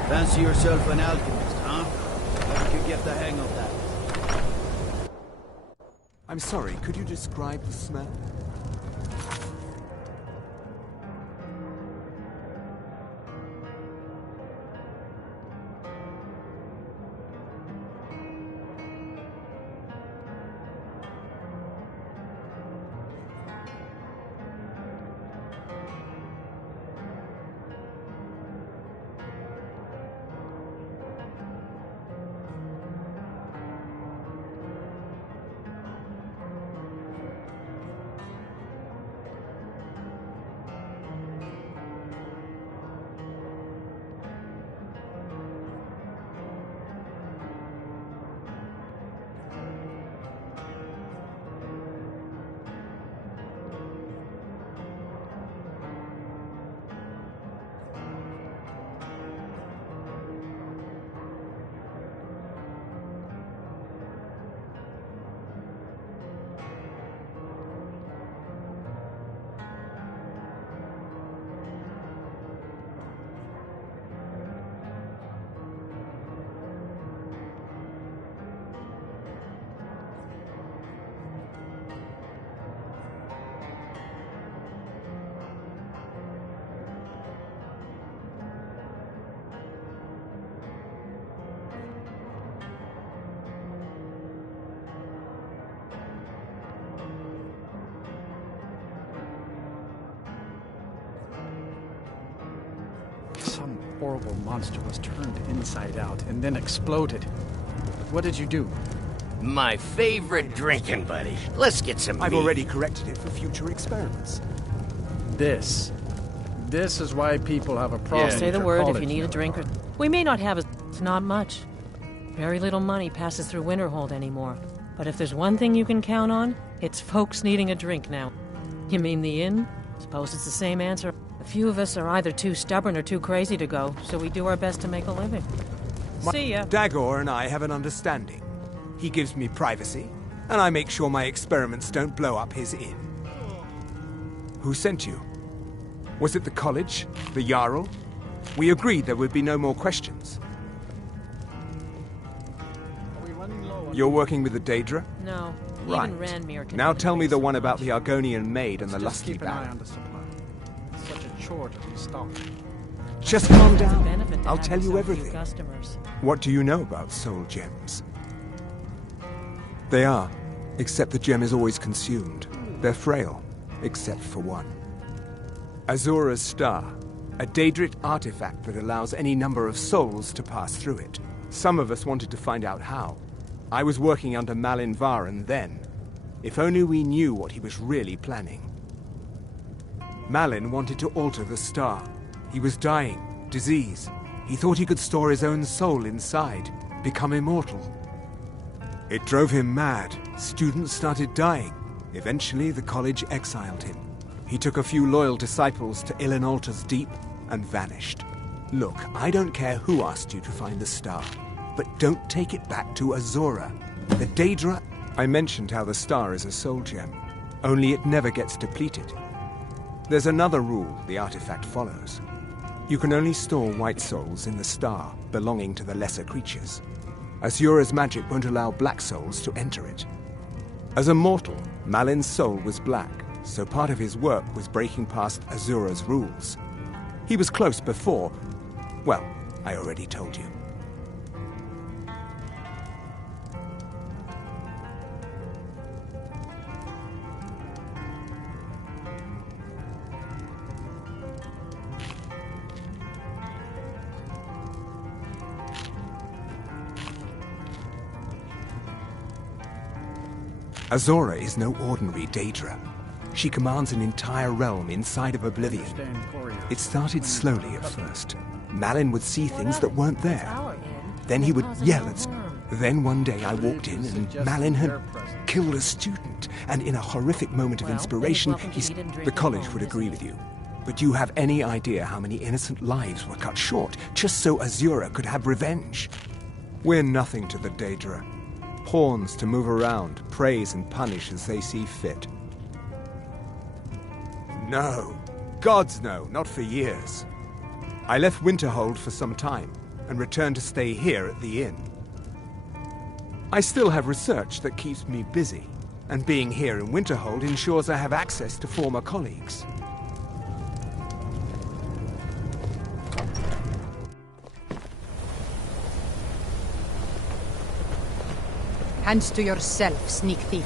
Fancy yourself an alchemist, huh? Thought you could get the hang of that. I'm sorry, could you describe the smell? Some horrible monster was turned inside out and then exploded. What did you do? My favorite drinking buddy. Let's get some I've meat. already corrected it for future experiments. This is why people have a problem. Say with the your word if college you need a now. drink. We may not have it's not much. Very little money passes through Winterhold anymore. But if there's one thing you can count on, it's folks needing a drink now. You mean the inn? Suppose it's the same answer. A few of us are either too stubborn or too crazy to go, so we do our best to make a living. See ya. Dagor and I have an understanding. He gives me privacy, and I make sure my experiments don't blow up his inn. Who sent you? Was it the college? The Jarl? We agreed there would be no more questions. You're working with the Daedra? No. Right. Even Ranmir can Now tell me the one about the Argonian maid and the Just lusty keep an eye baron. on the supply. It's such a chore to be stocked. Just calm It's a down. benefit to I'll having tell you so few everything. customers. What do you know about soul gems? They are, except the gem is always consumed. They're frail, except for one. Azura's Star, a Daedric artifact that allows any number of souls to pass through it. Some of us wanted to find out how. I was working under Malin Varen then. If only we knew what he was really planning. Malin wanted to alter the star. He was dying, disease. He thought he could store his own soul inside, become immortal. It drove him mad. Students started dying. Eventually, the college exiled him. He took a few loyal disciples to Ilinalta's Deep and vanished. Look, I don't care who asked you to find the star, but don't take it back to Azora. The Daedra... I mentioned how the star is a soul gem, only it never gets depleted. There's another rule the artifact follows. You can only store white souls in the star belonging to the lesser creatures. Azura's magic won't allow black souls to enter it. As a mortal, Malin's soul was black, so part of his work was breaking past Azura's rules. He was close before... well, I already told you. Azora is no ordinary Daedra. She commands an entire realm inside of Oblivion. It started slowly at first. Malin would see things that weren't there. Then he would yell at... Then one day I walked in and Malin had killed a student. And in a horrific moment of inspiration, the college would agree with you. But do you have any idea how many innocent lives were cut short just so Azura could have revenge? We're nothing to the Daedra. Pawns to move around, praise and punish as they see fit. No. Gods no, not for years. I left Winterhold for some time, and returned to stay here at the inn. I still have research that keeps me busy, and being here in Winterhold ensures I have access to former colleagues. Hands to yourself, sneak thief.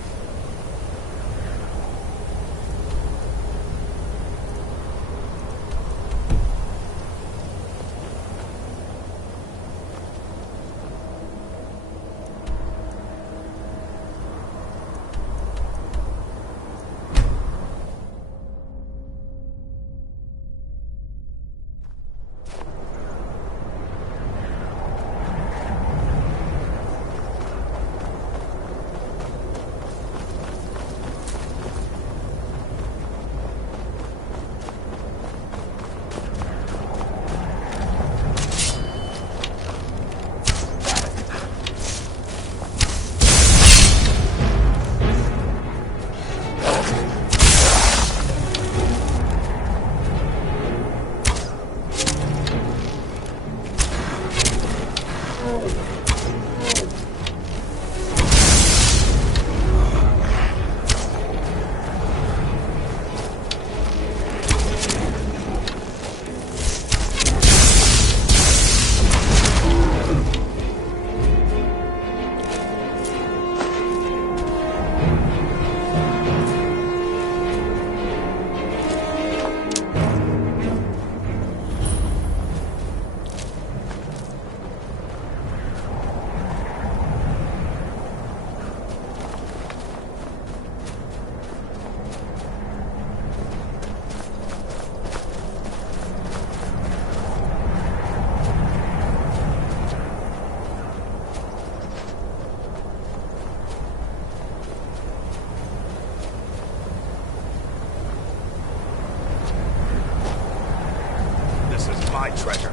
My treasure.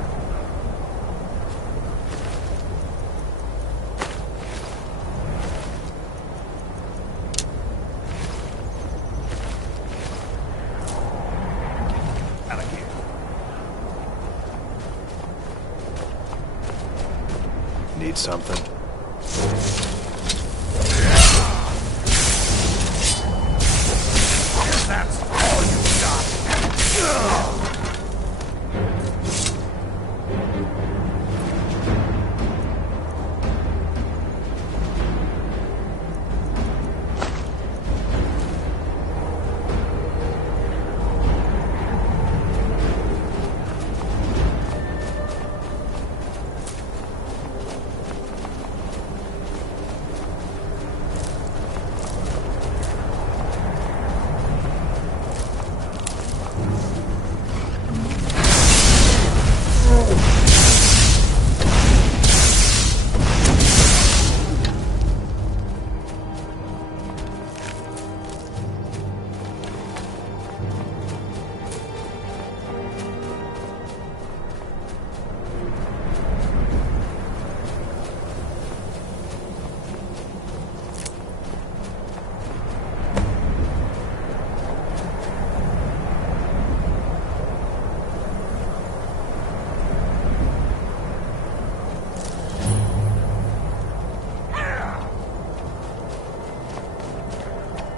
Out of here. Need something? That's all you got.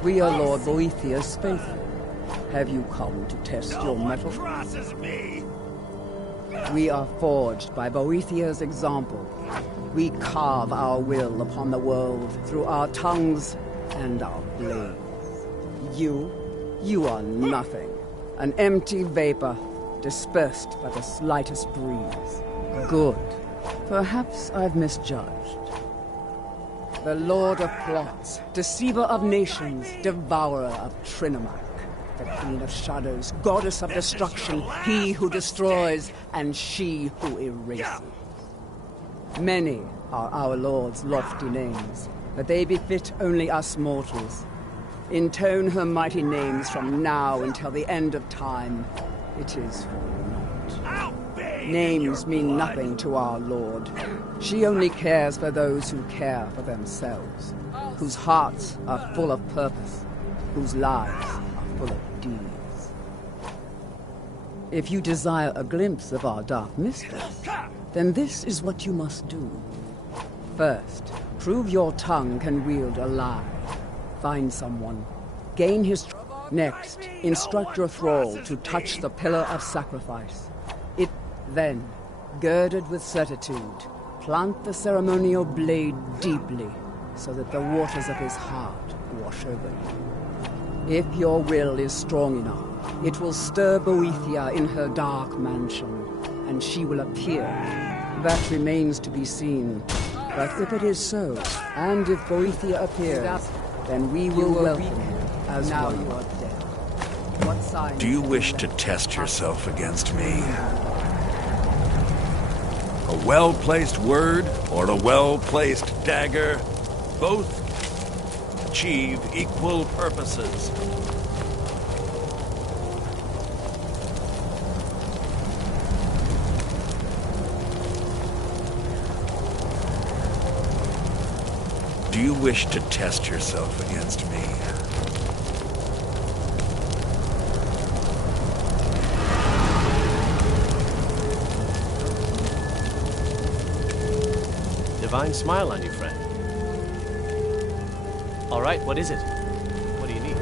We are Lord Boethiah's faithful. Have you come to test your mettle? Crosses me. We are forged by Boethiah's example. We carve our will upon the world through our tongues and our blades. You are nothing. An empty vapor, dispersed by the slightest breeze. Good. Perhaps I've misjudged. The Lord of Plots, Deceiver of Nations, Devourer of Trinomac, the Queen of Shadows, Goddess of Destruction, he who destroys, and she who erases. Many are our Lord's lofty names, but they befit only us mortals. Intone her mighty names from now until the end of time. It is for naught. Names mean nothing to our Lord. She only cares for those who care for themselves, whose hearts are full of purpose, whose lives are full of deeds. If you desire a glimpse of our dark mistress, then this is what you must do. First, prove your tongue can wield a lie. Find someone, gain his trust. Next, instruct your thrall to touch the pillar of sacrifice. Then, girded with certitude, plant the ceremonial blade deeply, so that the waters of his heart wash over you. If your will is strong enough, it will stir Boethia in her dark mansion, and she will appear. That remains to be seen. But if it is so, and if Boethia appears, then we will welcome him as now you are dead. What sign? Do you wish to test yourself against me? A well-placed word or a well-placed dagger, both achieve equal purposes. Do you wish to test yourself against me? Divine smile on you, friend. All right, what is it? What do you need?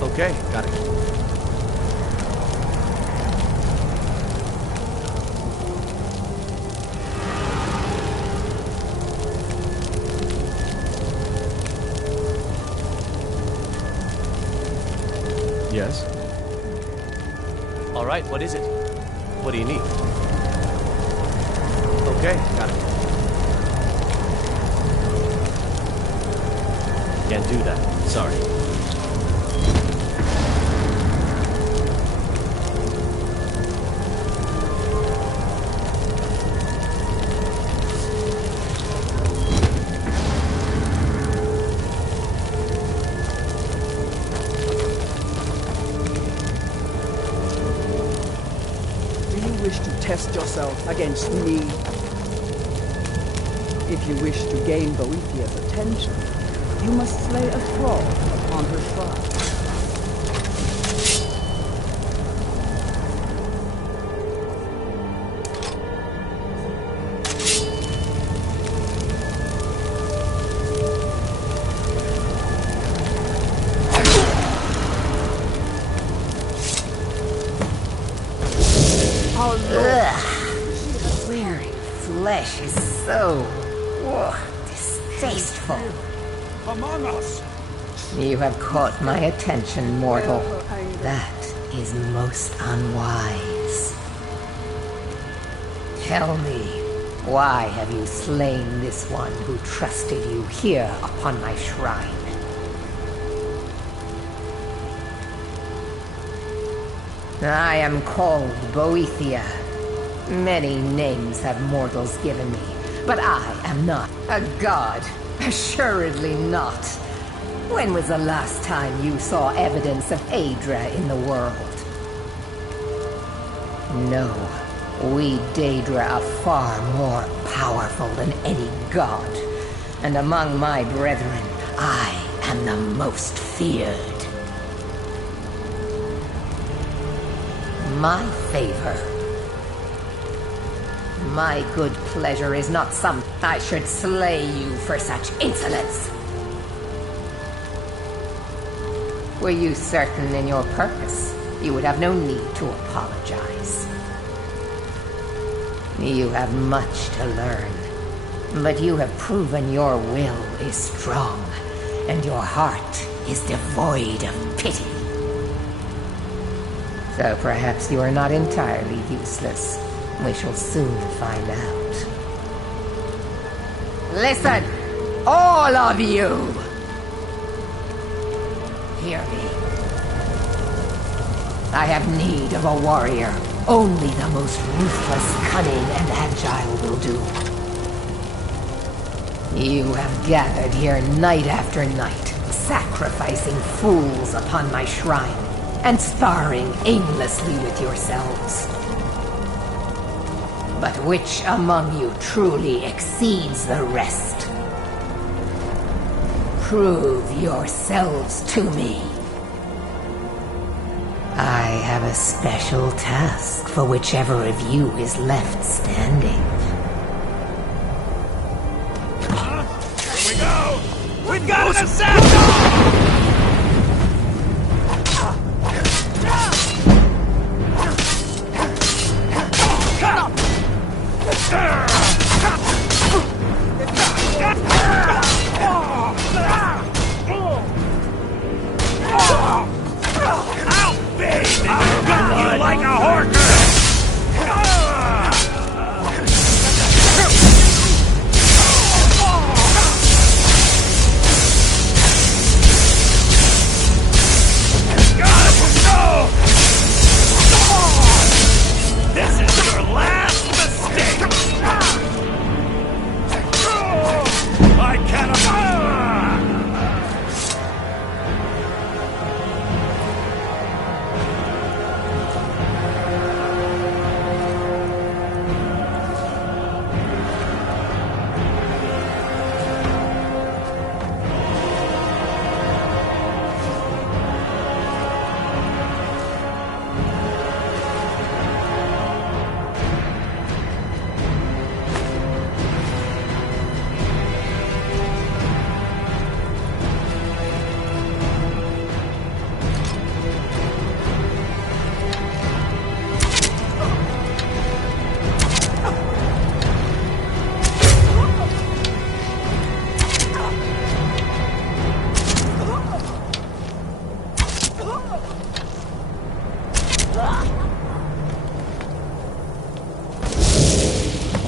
Okay, got it. Yes? All right, what is it? What do you need? Okay, got it. Can't do that. Sorry. Test yourself against me. If you wish to gain Boethiah's attention, you must slay a thrall upon her shrine. Wearing flesh is so distasteful. Among us. You have caught my attention, mortal. That is most unwise. Tell me, why have you slain this one who trusted you here upon my shrine? I am called Boethia. Many names have mortals given me, but I am not a god. Assuredly not. When was the last time you saw evidence of Aedra in the world? No, we Daedra are far more powerful than any god. And among my brethren, I am the most feared. My favor. My good pleasure is not some... I should slay you for such insolence. Were you certain in your purpose, you would have no need to apologize. You have much to learn, but you have proven your will is strong, and your heart is devoid of pity. So perhaps you are not entirely useless. We shall soon find out. Listen, all of you! Hear me. I have need of a warrior. Only the most ruthless, cunning, and agile will do. You have gathered here night after night, sacrificing fools upon my shrine, and sparring aimlessly with yourselves. But which among you truly exceeds the rest? Prove yourselves to me. I have a special task for whichever of you is left standing. Here we go! We've got an assassin! You like a horse! This is your last mistake! I can't...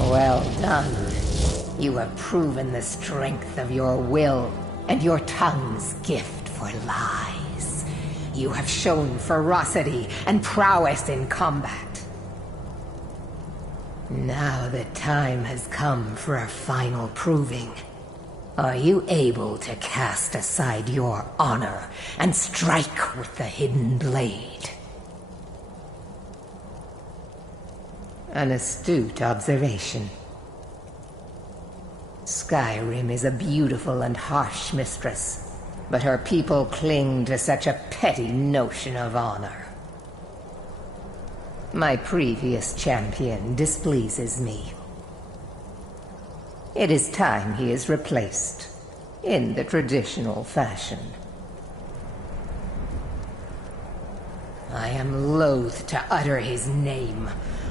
Well done. You have proven the strength of your will and your tongue's gift for lies. You have shown ferocity and prowess in combat. Now the time has come for a final proving. Are you able to cast aside your honor and strike with the hidden blade? An astute observation. Skyrim is a beautiful and harsh mistress, but her people cling to such a petty notion of honor. My previous champion displeases me. It is time he is replaced, in the traditional fashion. I am loath to utter his name.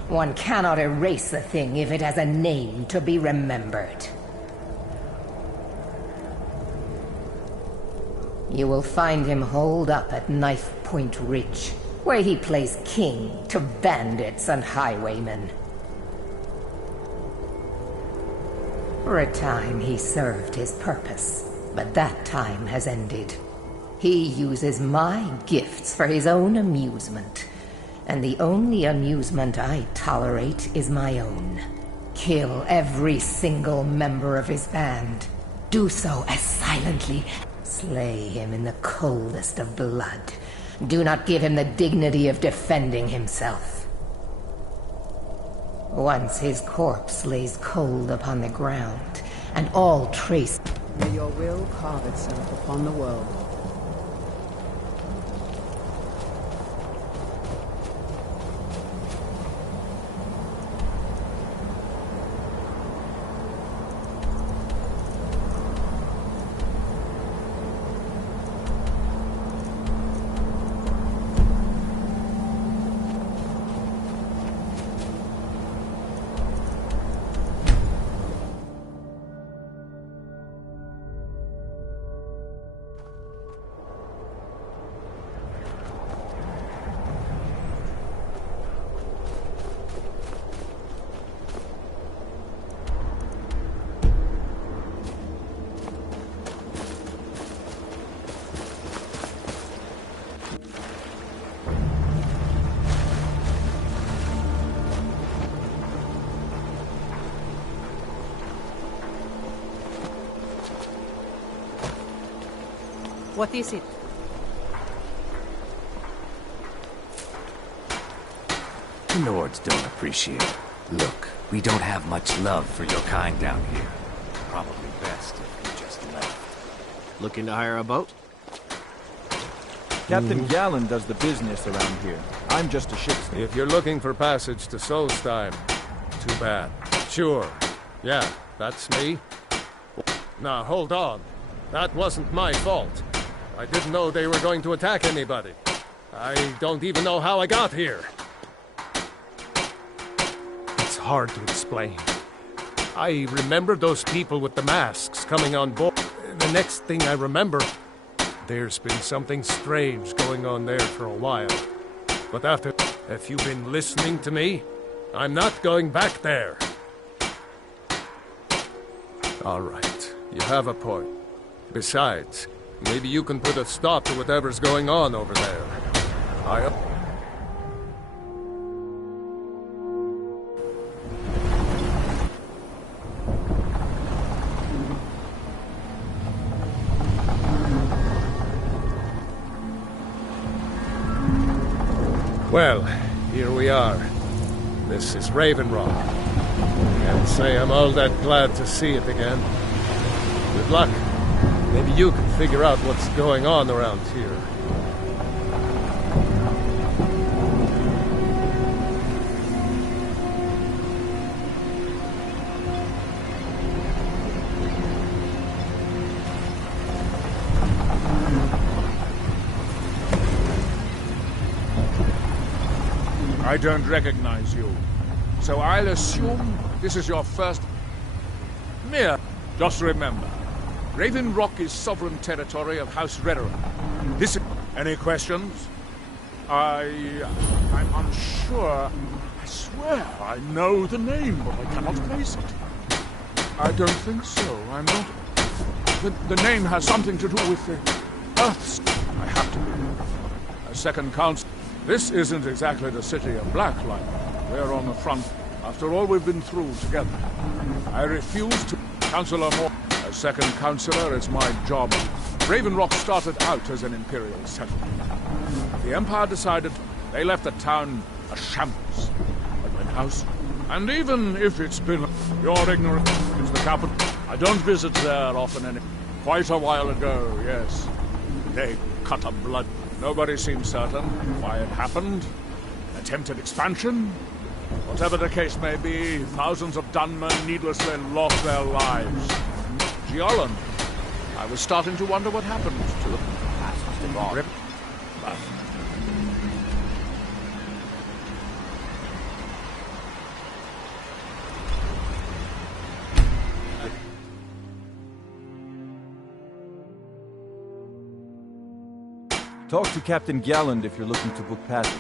One cannot erase the thing if it has a name to be remembered. You will find him holed up at Knife Point Ridge, where he plays king to bandits and highwaymen. For a time he served his purpose, but that time has ended. He uses my gifts for his own amusement, and the only amusement I tolerate is my own. Kill every single member of his band. Do so as silently. Slay him in the coldest of blood. Do not give him the dignity of defending himself. Once his corpse lays cold upon the ground, and all trace... May your will carve itself upon the world. What is it? The Nords don't appreciate it. Look, we don't have much love for your kind down here. Probably best if you just left. Looking to hire a boat? Captain Gallen does the business around here. I'm just a ship's. If you're looking for passage to Solstheim, too bad. Sure. Yeah, that's me. Now, hold on. That wasn't my fault. I didn't know they were going to attack anybody. I don't even know how I got here. It's hard to explain. I remember those people with the masks coming on board. The next thing I remember, there's been something strange going on there for a while. But after... If you've been listening to me, I'm not going back there. All right, you have a point. Besides, maybe you can put a stop to whatever's going on over there. Well, here we are. This is Raven Rock. Can't say I'm all that glad to see it again. Good luck. Maybe you can figure out what's going on around here. I don't recognize you. So I'll assume this is your first... Mir, just remember, Raven Rock is sovereign territory of House Redoran. This... Any questions? I'm unsure. I swear I know the name, but I cannot place it. I don't think so. I'm not... The name has something to do with the Earths. I have to be. A second council. This isn't exactly the city of Blacklight. We're on the front. After all we've been through together. I refuse to... Councillor Moore. As second councillor, it's my job. Raven Rock started out as an imperial settlement. The Empire decided they left the town a shambles. I went house. And even if it's been... You're ignorant. It's the capital. I don't visit there often any... Quite a while ago, yes. They cut a blood... Nobody seems certain why it happened. Attempted expansion? Whatever the case may be, thousands of Dunmen needlessly lost their lives. Giolland, I was starting to wonder what happened to the past. Rip. Talk to Captain Galland if you're looking to book passage.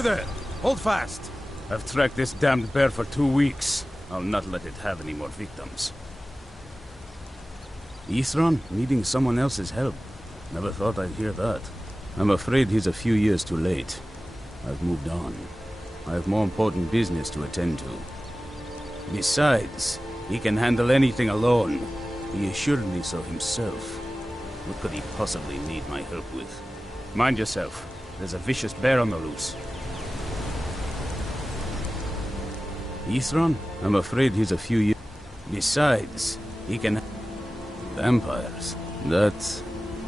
You there! Hold fast! I've tracked this damned bear for 2 weeks. I'll not let it have any more victims. Ithron needing someone else's help. Never thought I'd hear that. I'm afraid he's a few years too late. I've moved on. I have more important business to attend to. Besides, he can handle anything alone. He assured me so himself. What could he possibly need my help with? Mind yourself. There's a vicious bear on the loose. Ithron? I'm afraid he's a few years... Besides, he can... Vampires. That...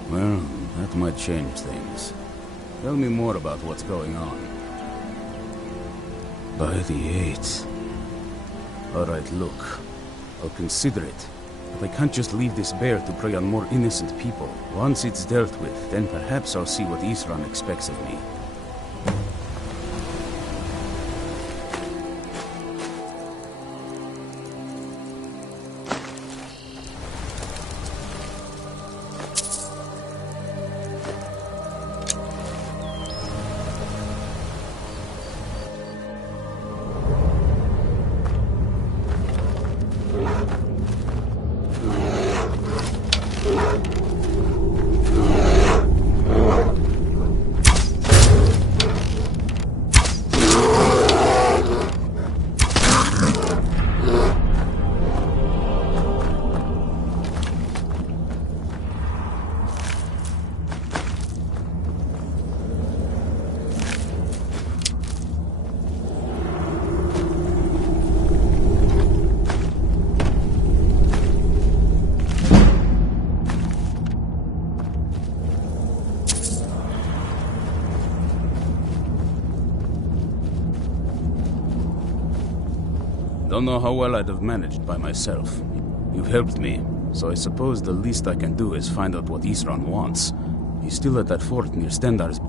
well, that might change things. Tell me more about what's going on. By the 8th. Alright, look. I'll consider it. But I can't just leave this bear to prey on more innocent people. Once it's dealt with, then perhaps I'll see what Ithron expects of me. Don't know how well I'd have managed by myself. You've helped me, so I suppose the least I can do is find out what Ithron wants. He's still at that fort near Stendar's...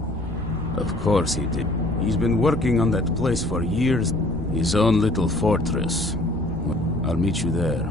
Of course he did. He's been working on that place for years. His own little fortress. I'll meet you there.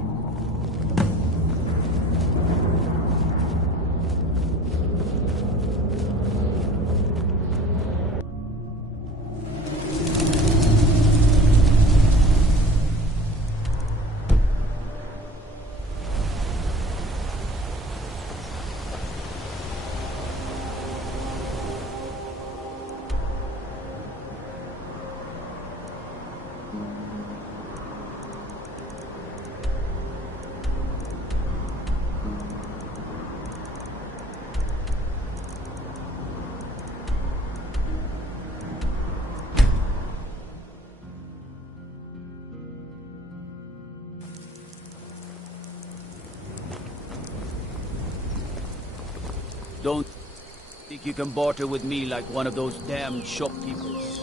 Don't think you can barter with me like one of those damned shopkeepers.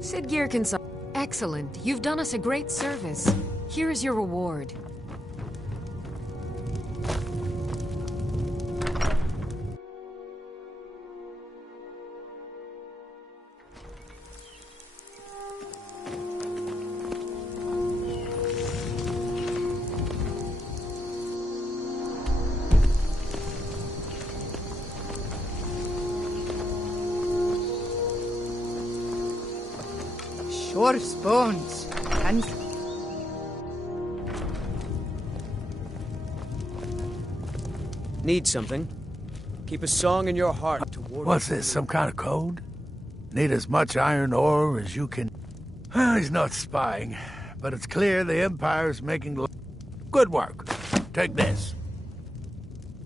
Sid Gearkinson. Excellent. You've done us a great service. Here is your reward. Horse bones. And Need something? Keep a song in your heart toward... What's this, some kind of code? Need as much iron ore as you can... Well, he's not spying, but it's clear the Empire's making... Good work. Take this.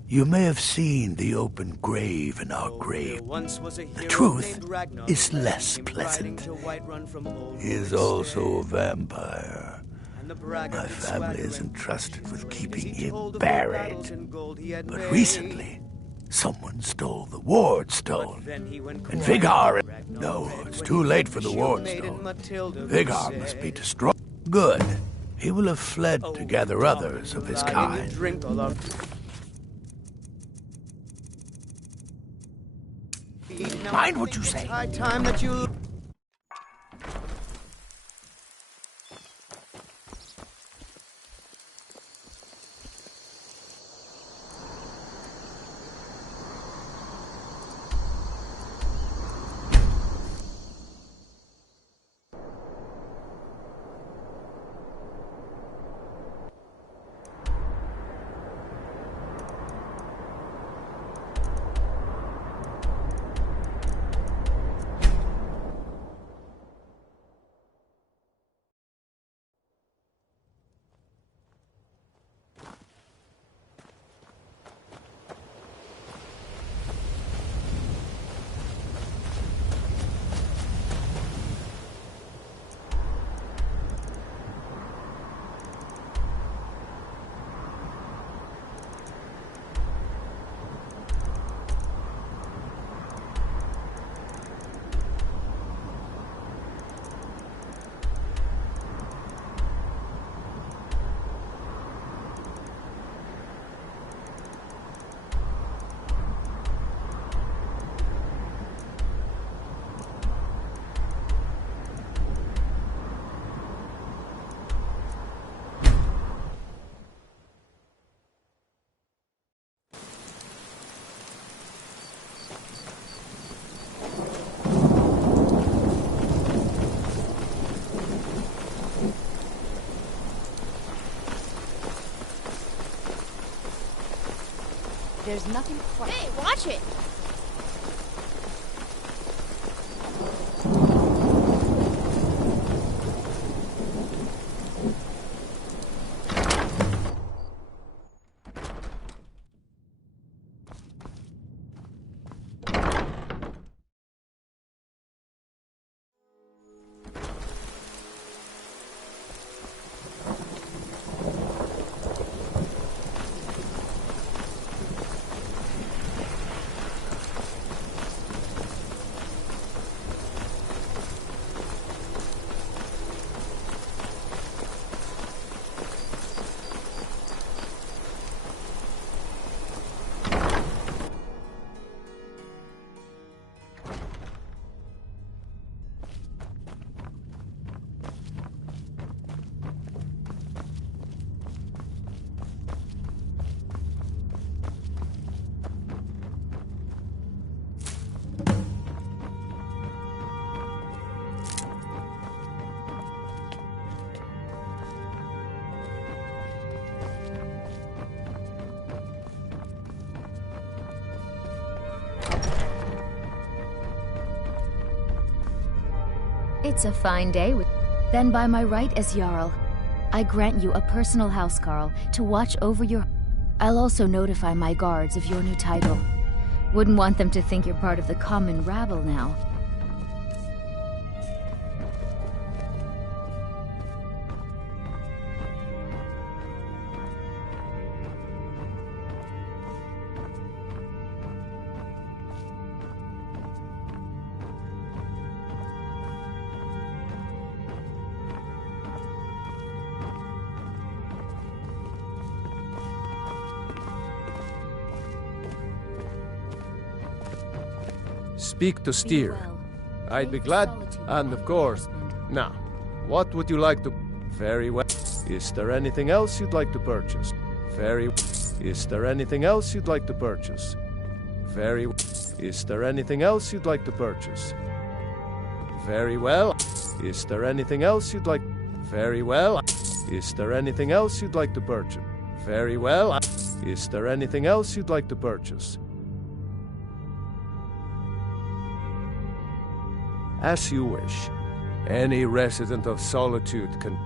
You may have seen the open grave in our grave. The truth is less pleasant. He is also a vampire. My family is entrusted with keeping him buried. But recently, someone stole the Ward Stone. And Vigar... No, it's too late for the Ward Stone. Vigar must be destroyed. Good. He will have fled to gather others of his kind. Mind what you say. High time that you... There's nothing quite... Hey, watch it! It's a fine day. Then by my right as Jarl, I grant you a personal housecarl to watch over your... I'll also notify my guards of your new title. Wouldn't want them to think you're part of the common rabble now. Speak to steer. I'd be glad. And of course. Now, what would you like to... Very well. Is there anything else you'd like to purchase? Very... Is there anything else you'd like to purchase? Very... Is there anything else you'd like to purchase? Very well. Is there anything else you'd like? Very well. Is there anything else you'd like to purchase? Very well. Is there anything else you'd like to purchase? As you wish. Any resident of Solitude can...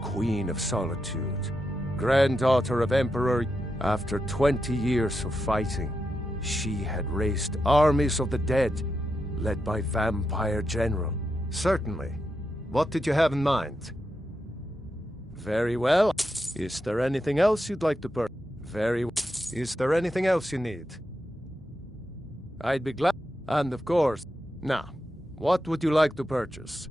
Queen of Solitude. Granddaughter of Emperor. After 20 years of fighting, she had raised armies of the dead, led by vampire general. Certainly. What did you have in mind? Very well. Is there anything else you'd like to purchase? Very well. Is there anything else you need? I'd be glad. And of course. Now, what would you like to purchase?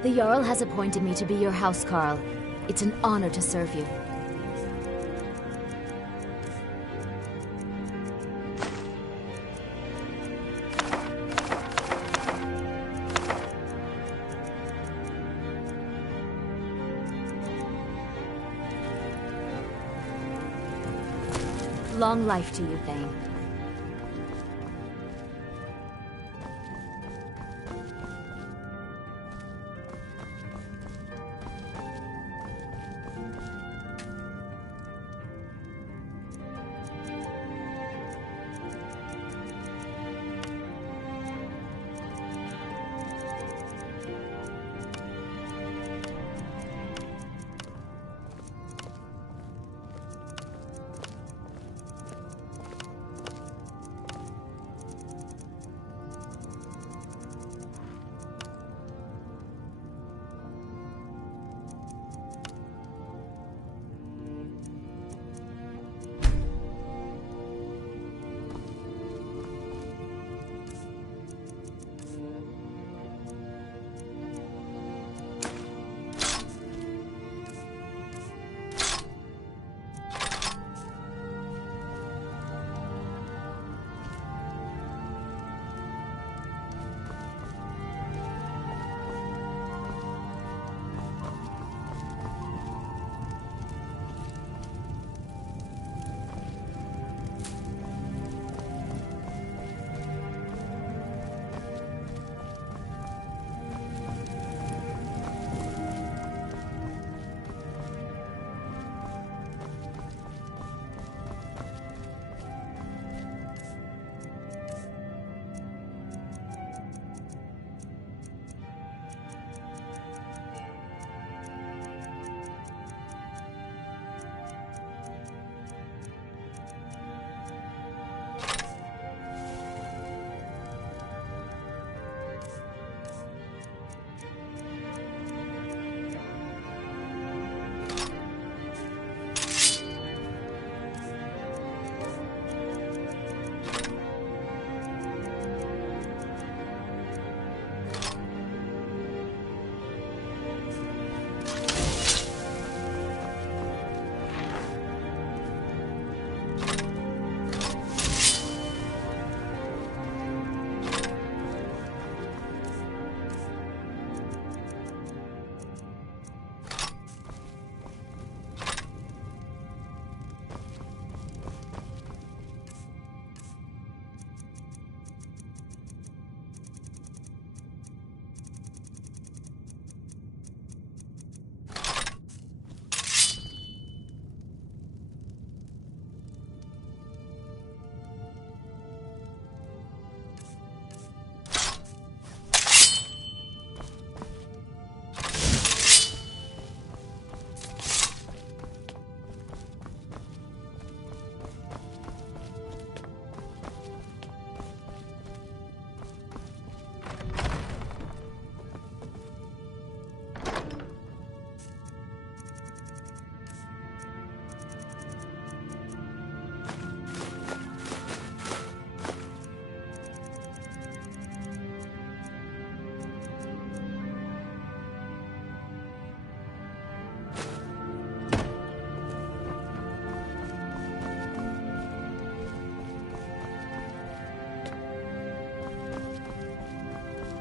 The Jarl has appointed me to be your housecarl. It's an honor to serve you. Long life to you, Thane.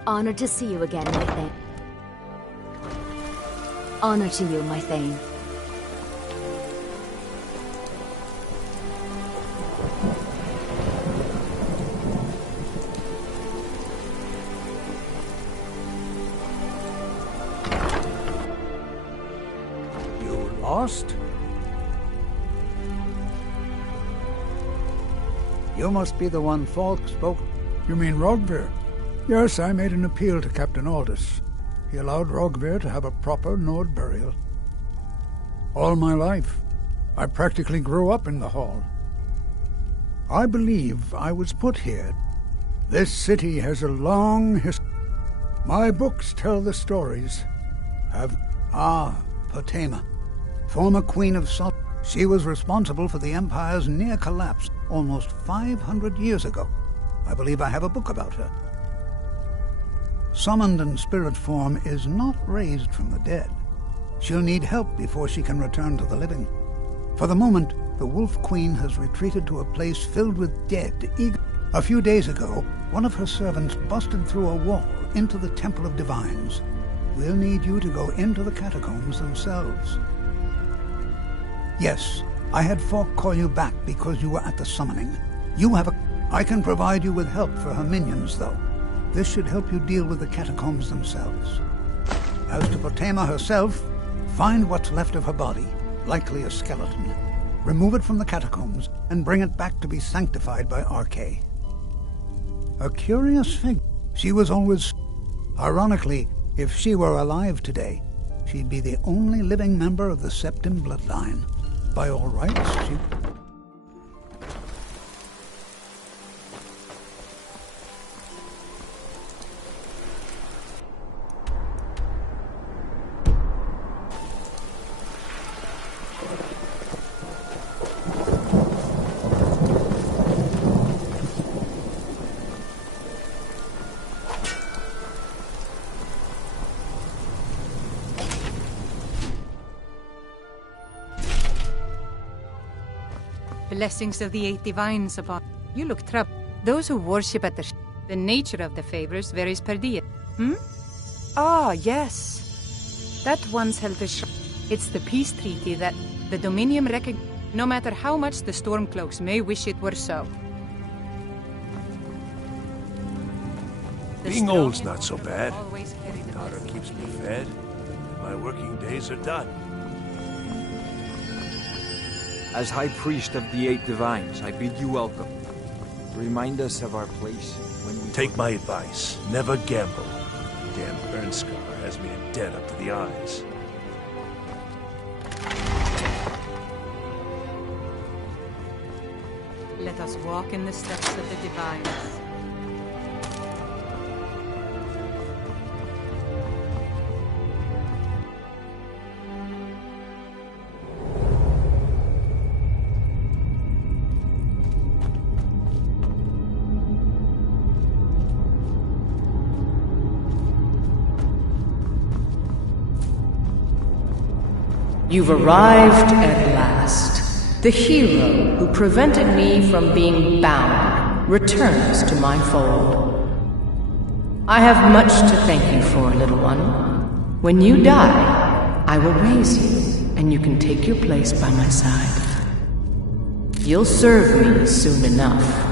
Honored to see you again, my Thane. Honor to you, my Thane. You lost? You must be the one Falk spoke. You mean Rogvir? Yes, I made an appeal to Captain Aldous. He allowed Rogvir to have a proper Nord burial. All my life, I practically grew up in the hall. I believe I was put here. This city has a long history. My books tell the stories. Potema, former Queen of Salt. She was responsible for the Empire's near collapse almost 500 years ago. I believe I have a book about her. Summoned in spirit form is not raised from the dead. She'll need help before she can return to the living. For the moment, the Wolf Queen has retreated to a place filled with dead. A few days ago, one of her servants busted through a wall into the Temple of Divines. We'll need you to go into the catacombs themselves. Yes, I had Falk call you back because you were at the summoning. I can provide you with help for her minions, though. This should help you deal with the catacombs themselves. As to Potema herself, find what's left of her body, likely a skeleton. Remove it from the catacombs and bring it back to be sanctified by Arche. A curious figure. She was always... Ironically, if she were alive today, she'd be the only living member of the Septim bloodline. By all rights, she... Blessings of the Eight Divines upon you. Look troubled. Those who worship at the nature of the favors varies per dia. Ah, yes. That once held the It's the peace treaty that the Dominion recognizes, no matter how much the Stormcloaks may wish it were so. Being old's not so bad. Daughter keeps me fed. My working days are done. As High Priest of the Eight Divines, I bid you welcome. Remind us of our place when we... Take my advice. Never gamble. Damn Ernscar has me in debt up to the eyes. Let us walk in the steps of the Divines. You've arrived at last. The hero who prevented me from being bound returns to my fold. I have much to thank you for, little one. When you die, I will raise you, and you can take your place by my side. You'll serve me soon enough.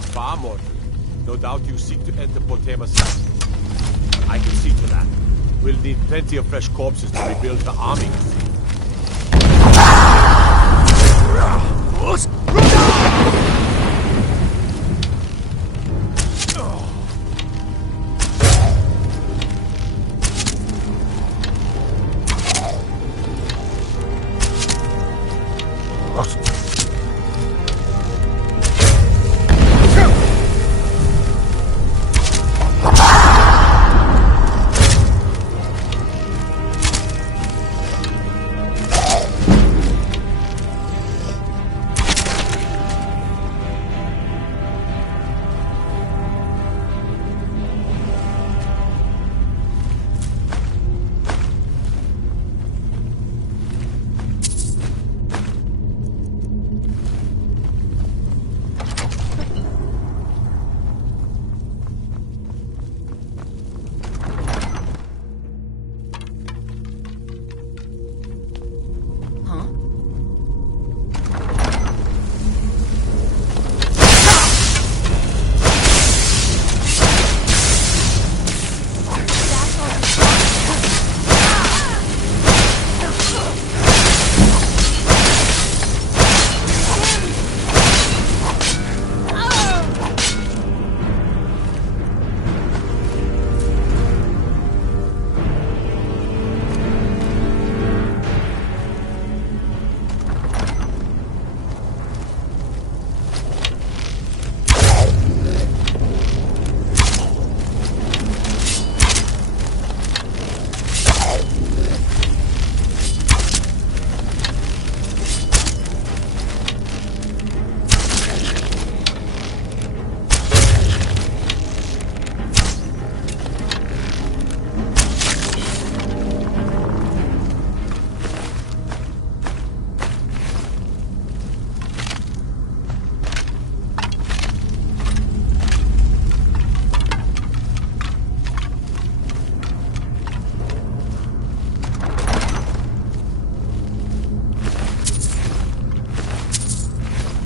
from far, mortal. No doubt you seek to enter Potamus. I can see to that. We'll need plenty of fresh corpses to rebuild the army.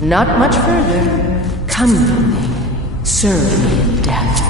Not much further. Come to me. Serve me in death.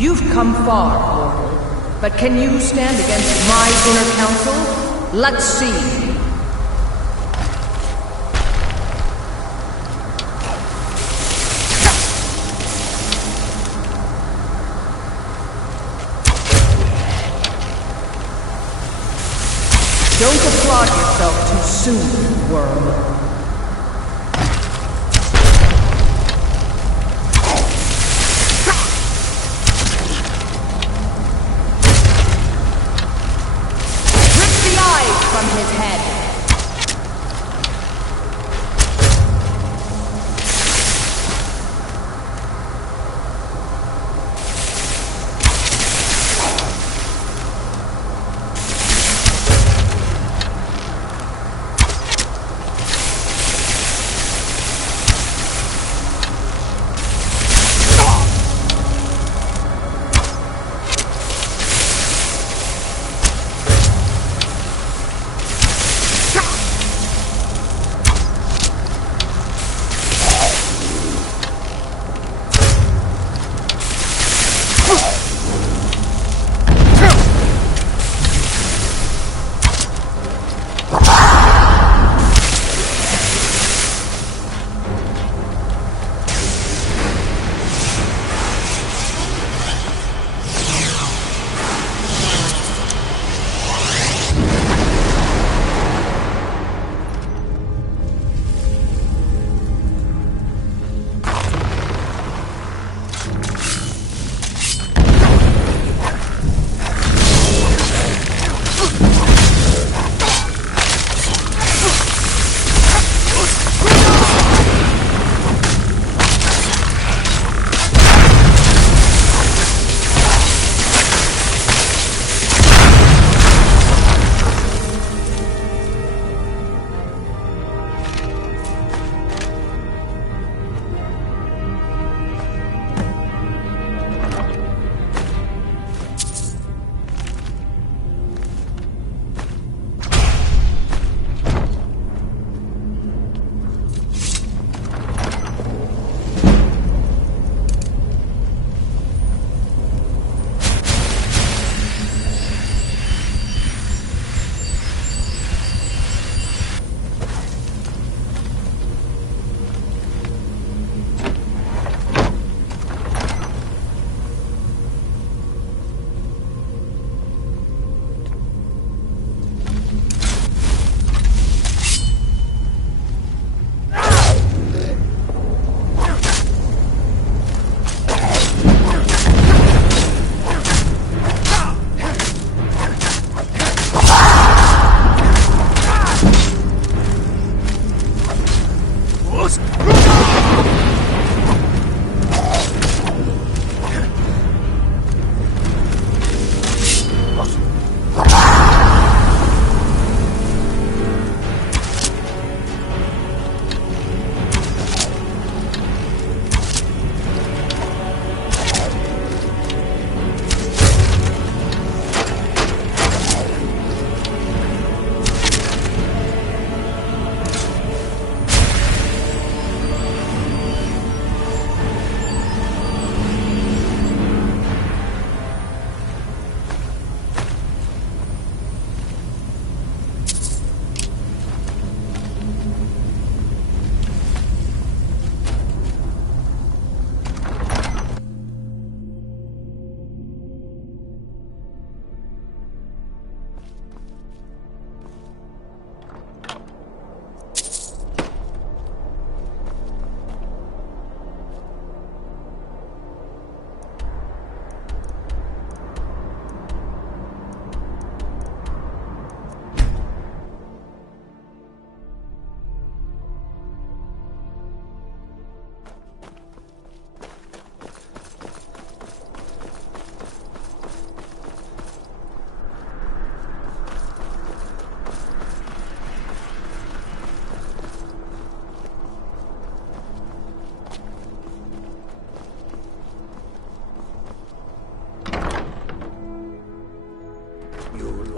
You've come far, mortal. But can you stand against my inner council? Let's see. Don't applaud yourself too soon, worm. From his head.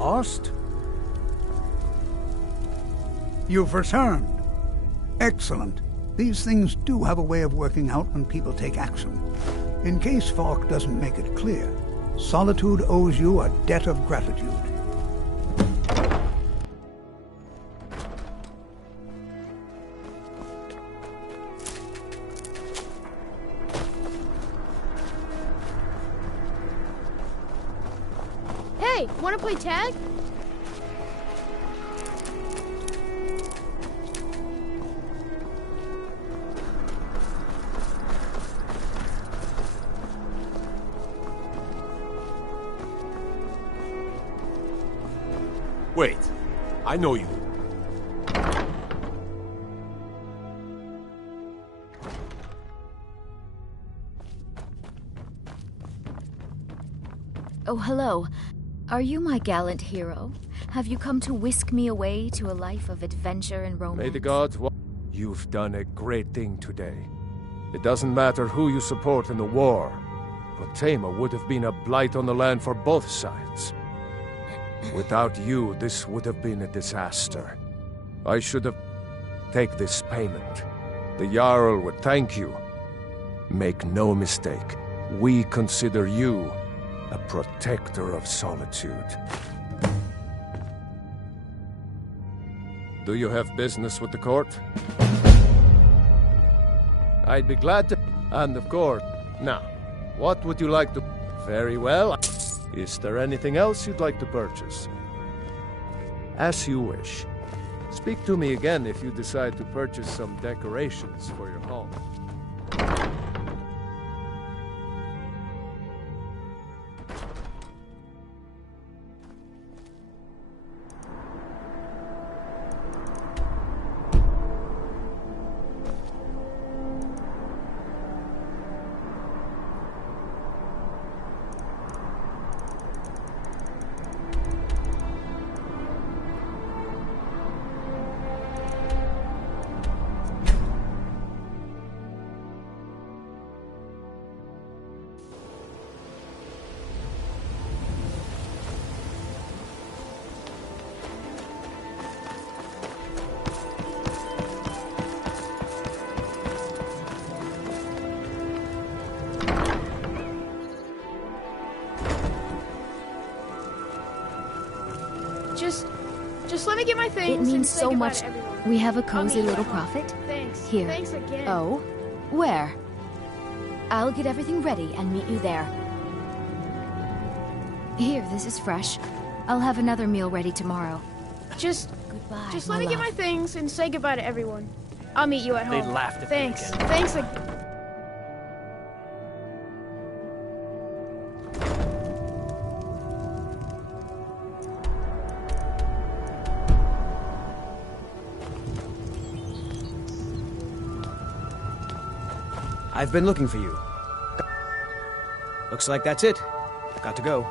Lost? You've returned. Excellent. These things do have a way of working out when people take action. In case Falk doesn't make it clear, Solitude owes you a debt of gratitude. Hey, wanna play tag? Wait, I know you. Oh, hello. Are you my gallant hero? Have you come to whisk me away to a life of adventure and romance? May the gods You've done a great thing today. It doesn't matter who you support in the war, but Tama would have been a blight on the land for both sides. Without you, this would have been a disaster. I should have... Take this payment. The Jarl would thank you. Make no mistake, we consider you a protector of Solitude. Do you have business with the court? I'd be glad to... And of course... Now, what would you like to... Very well. Is there anything else you'd like to purchase? As you wish. Speak to me again if you decide to purchase some decorations for your home. Just let me get my things. It means and say so goodbye much. to everyone. We have a I'll cozy meet you little at home. profit. Thanks. Here. Thanks again. Oh? Where? I'll get everything ready and meet you there. Here, this is fresh. I'll have another meal ready tomorrow. Just Goodbye, let my me get love. my things and say goodbye to everyone. I'll meet you at home. They'd laughed at me Thanks. again. Thanks again. I've been looking for you. Looks like that's it. Got to go.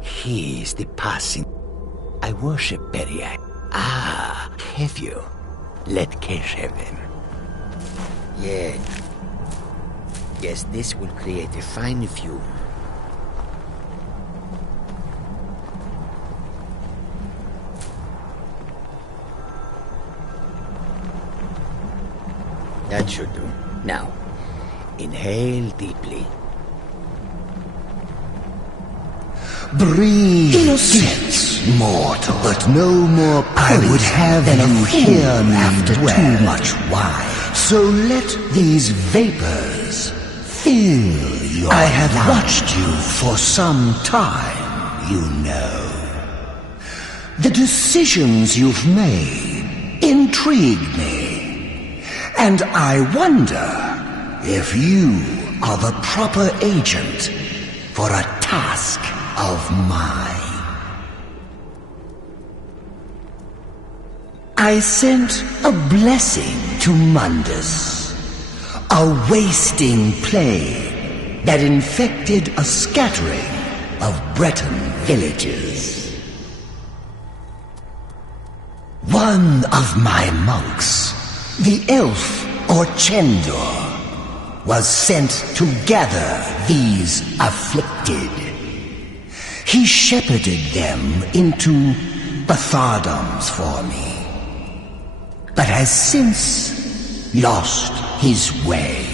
He is the passing. I worship Beriah. Ah, have you? Let Kesh have him. Yeah. Yes, this will create a fine view. That should do. Now, inhale deeply. Breathe. Innocence, mortal, but no more I would have than you hear me after too much wine. So let these vapors fill your I have life. Watched you for some time, you know. The decisions you've made intrigue me, and I wonder if you are the proper agent for a task of mine. I sent a blessing to Mundus, a wasting plague that infected a scattering of Breton villages. One of my monks, the elf Orchendor, was sent to gather these afflicted. He shepherded them into Bathardoms for me, but has since lost his way.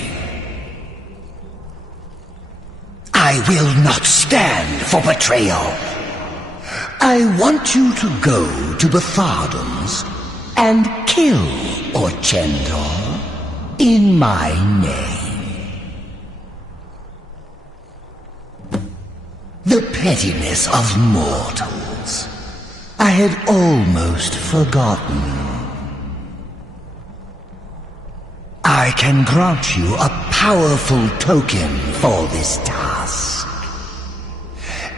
I will not stand for betrayal. I want you to go to Bathardoms and kill Orchendor in my name. The pettiness of mortals I had almost forgotten. I can grant you a powerful token for this task.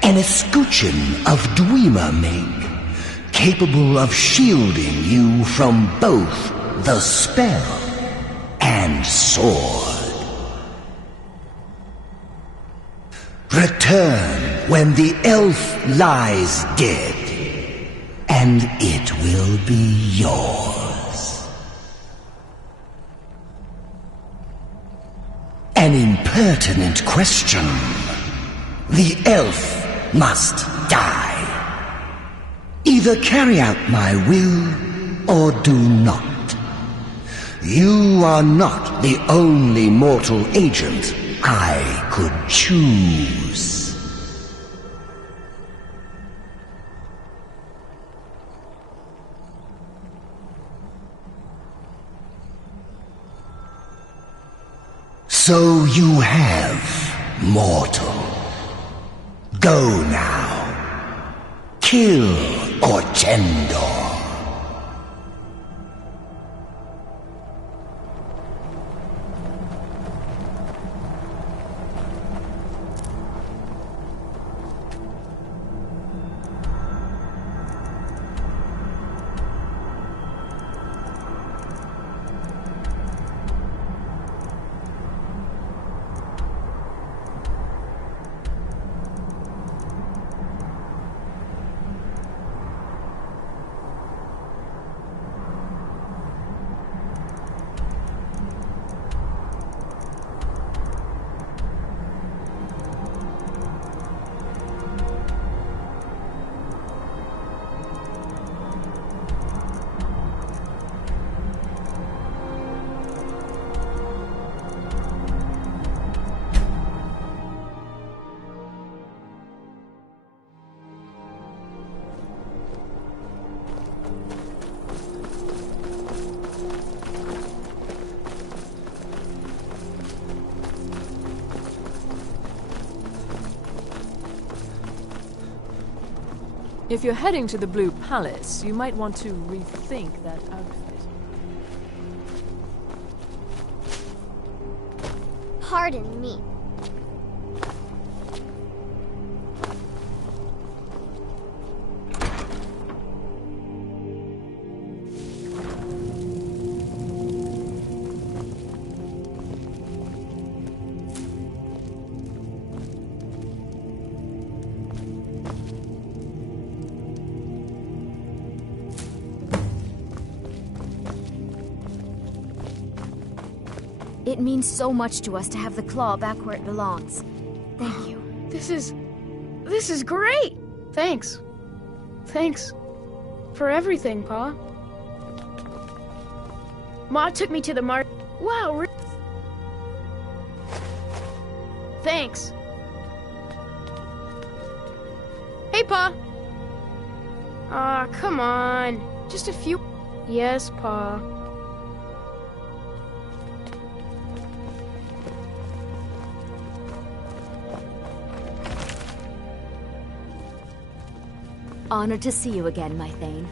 An escutcheon of Dwemer make, capable of shielding you from both the spell and sword. Return when the elf lies dead, and it will be yours. An impertinent question. The elf must die. Either carry out my will, or do not. You are not the only mortal agent I could choose. So you have, mortal. Go now. Kill Orchendor. If you're heading to the Blue Palace, you might want to rethink that outfit. Pardon me. It means so much to us to have the claw back where it belongs. Thank you. This is great! Thanks. Thanks for everything, Pa. Ma took me to the Wow, thanks. Hey, Pa! Aw, come on. Just a few... Yes, Pa. Honored to see you again, my Thane.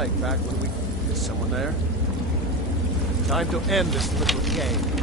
like back when we... Is someone there? Time to end this little game.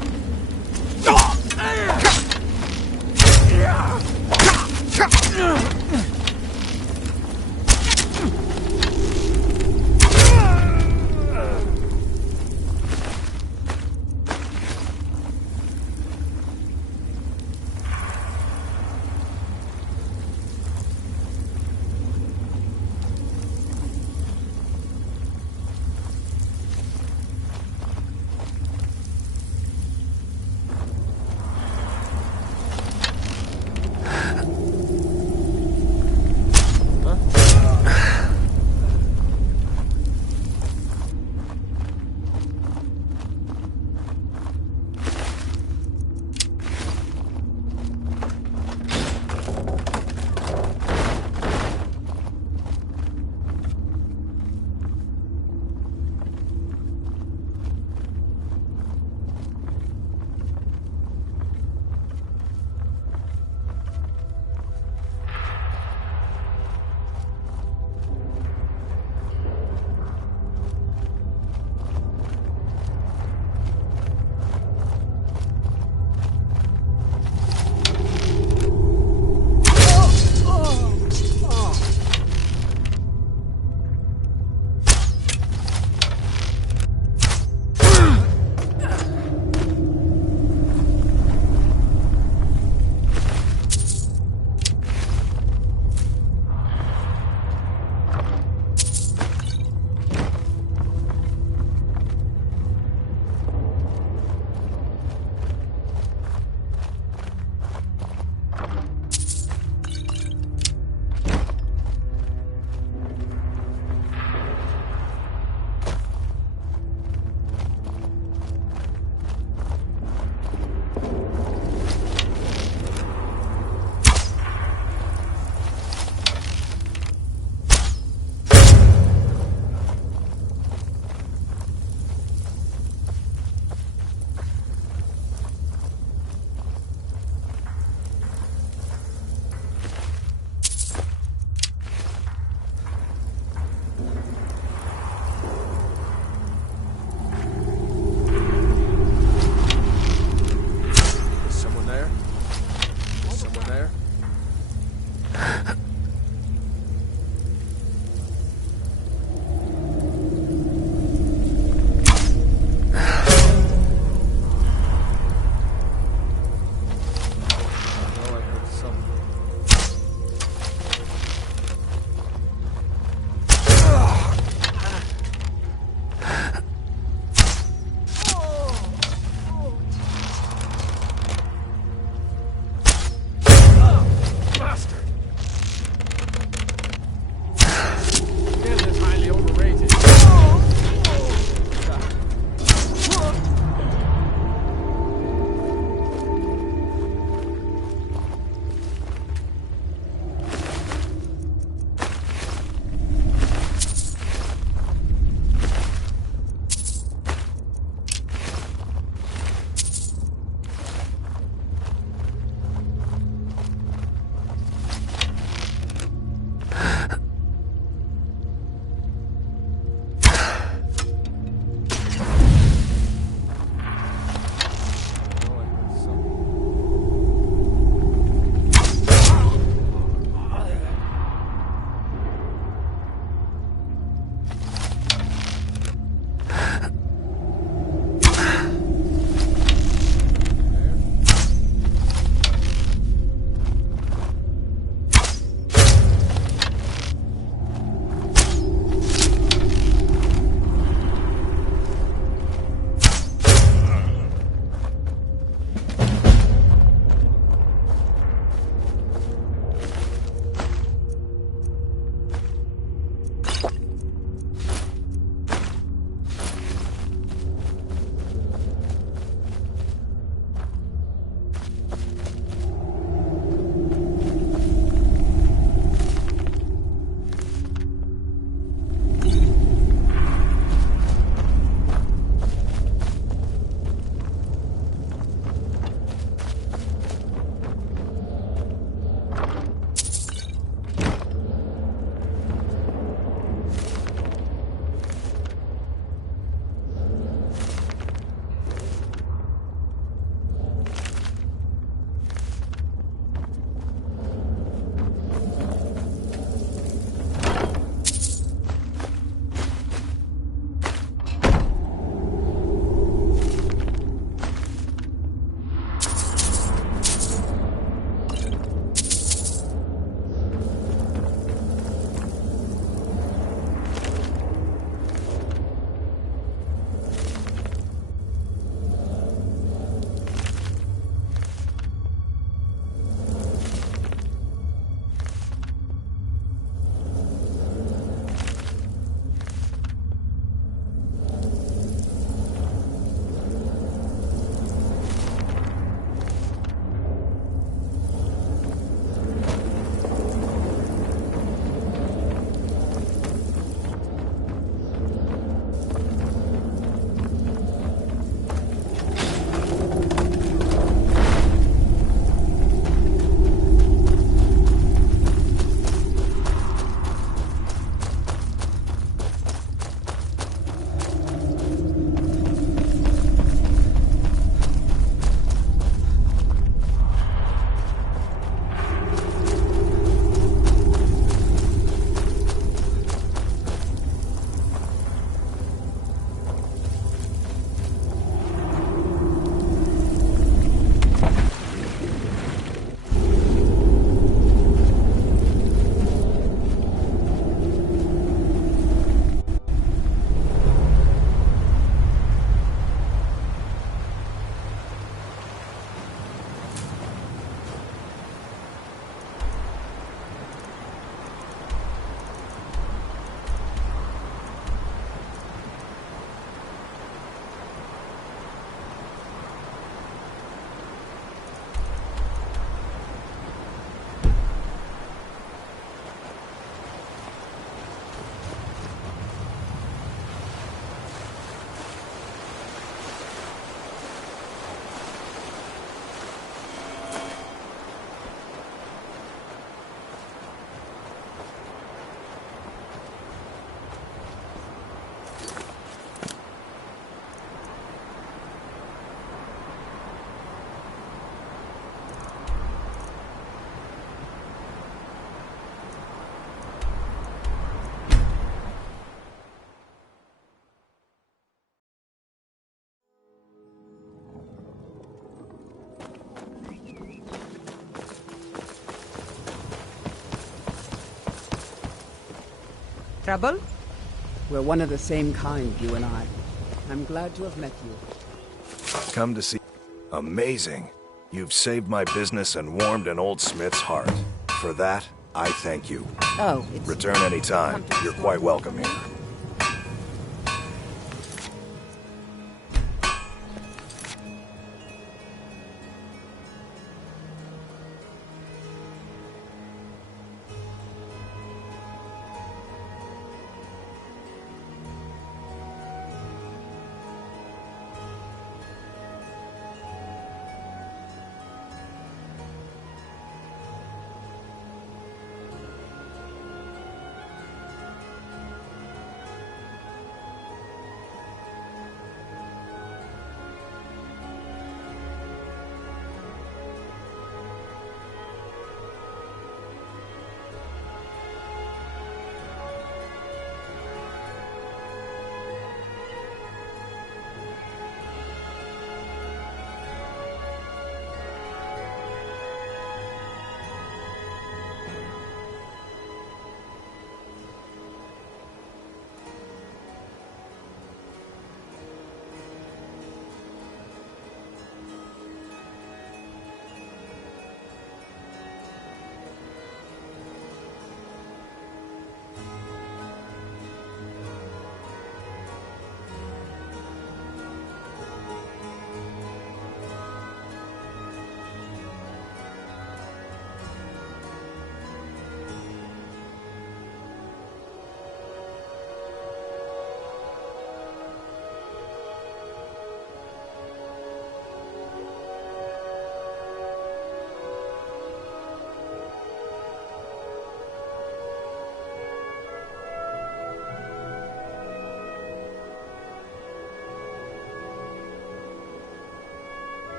Trouble? We're one of the same kind, you and I. I'm glad to have met you. Come to see... Amazing. You've saved my business and warmed an old smith's heart. For that, I thank you. Oh, it's... Return any time. You're quite welcome here.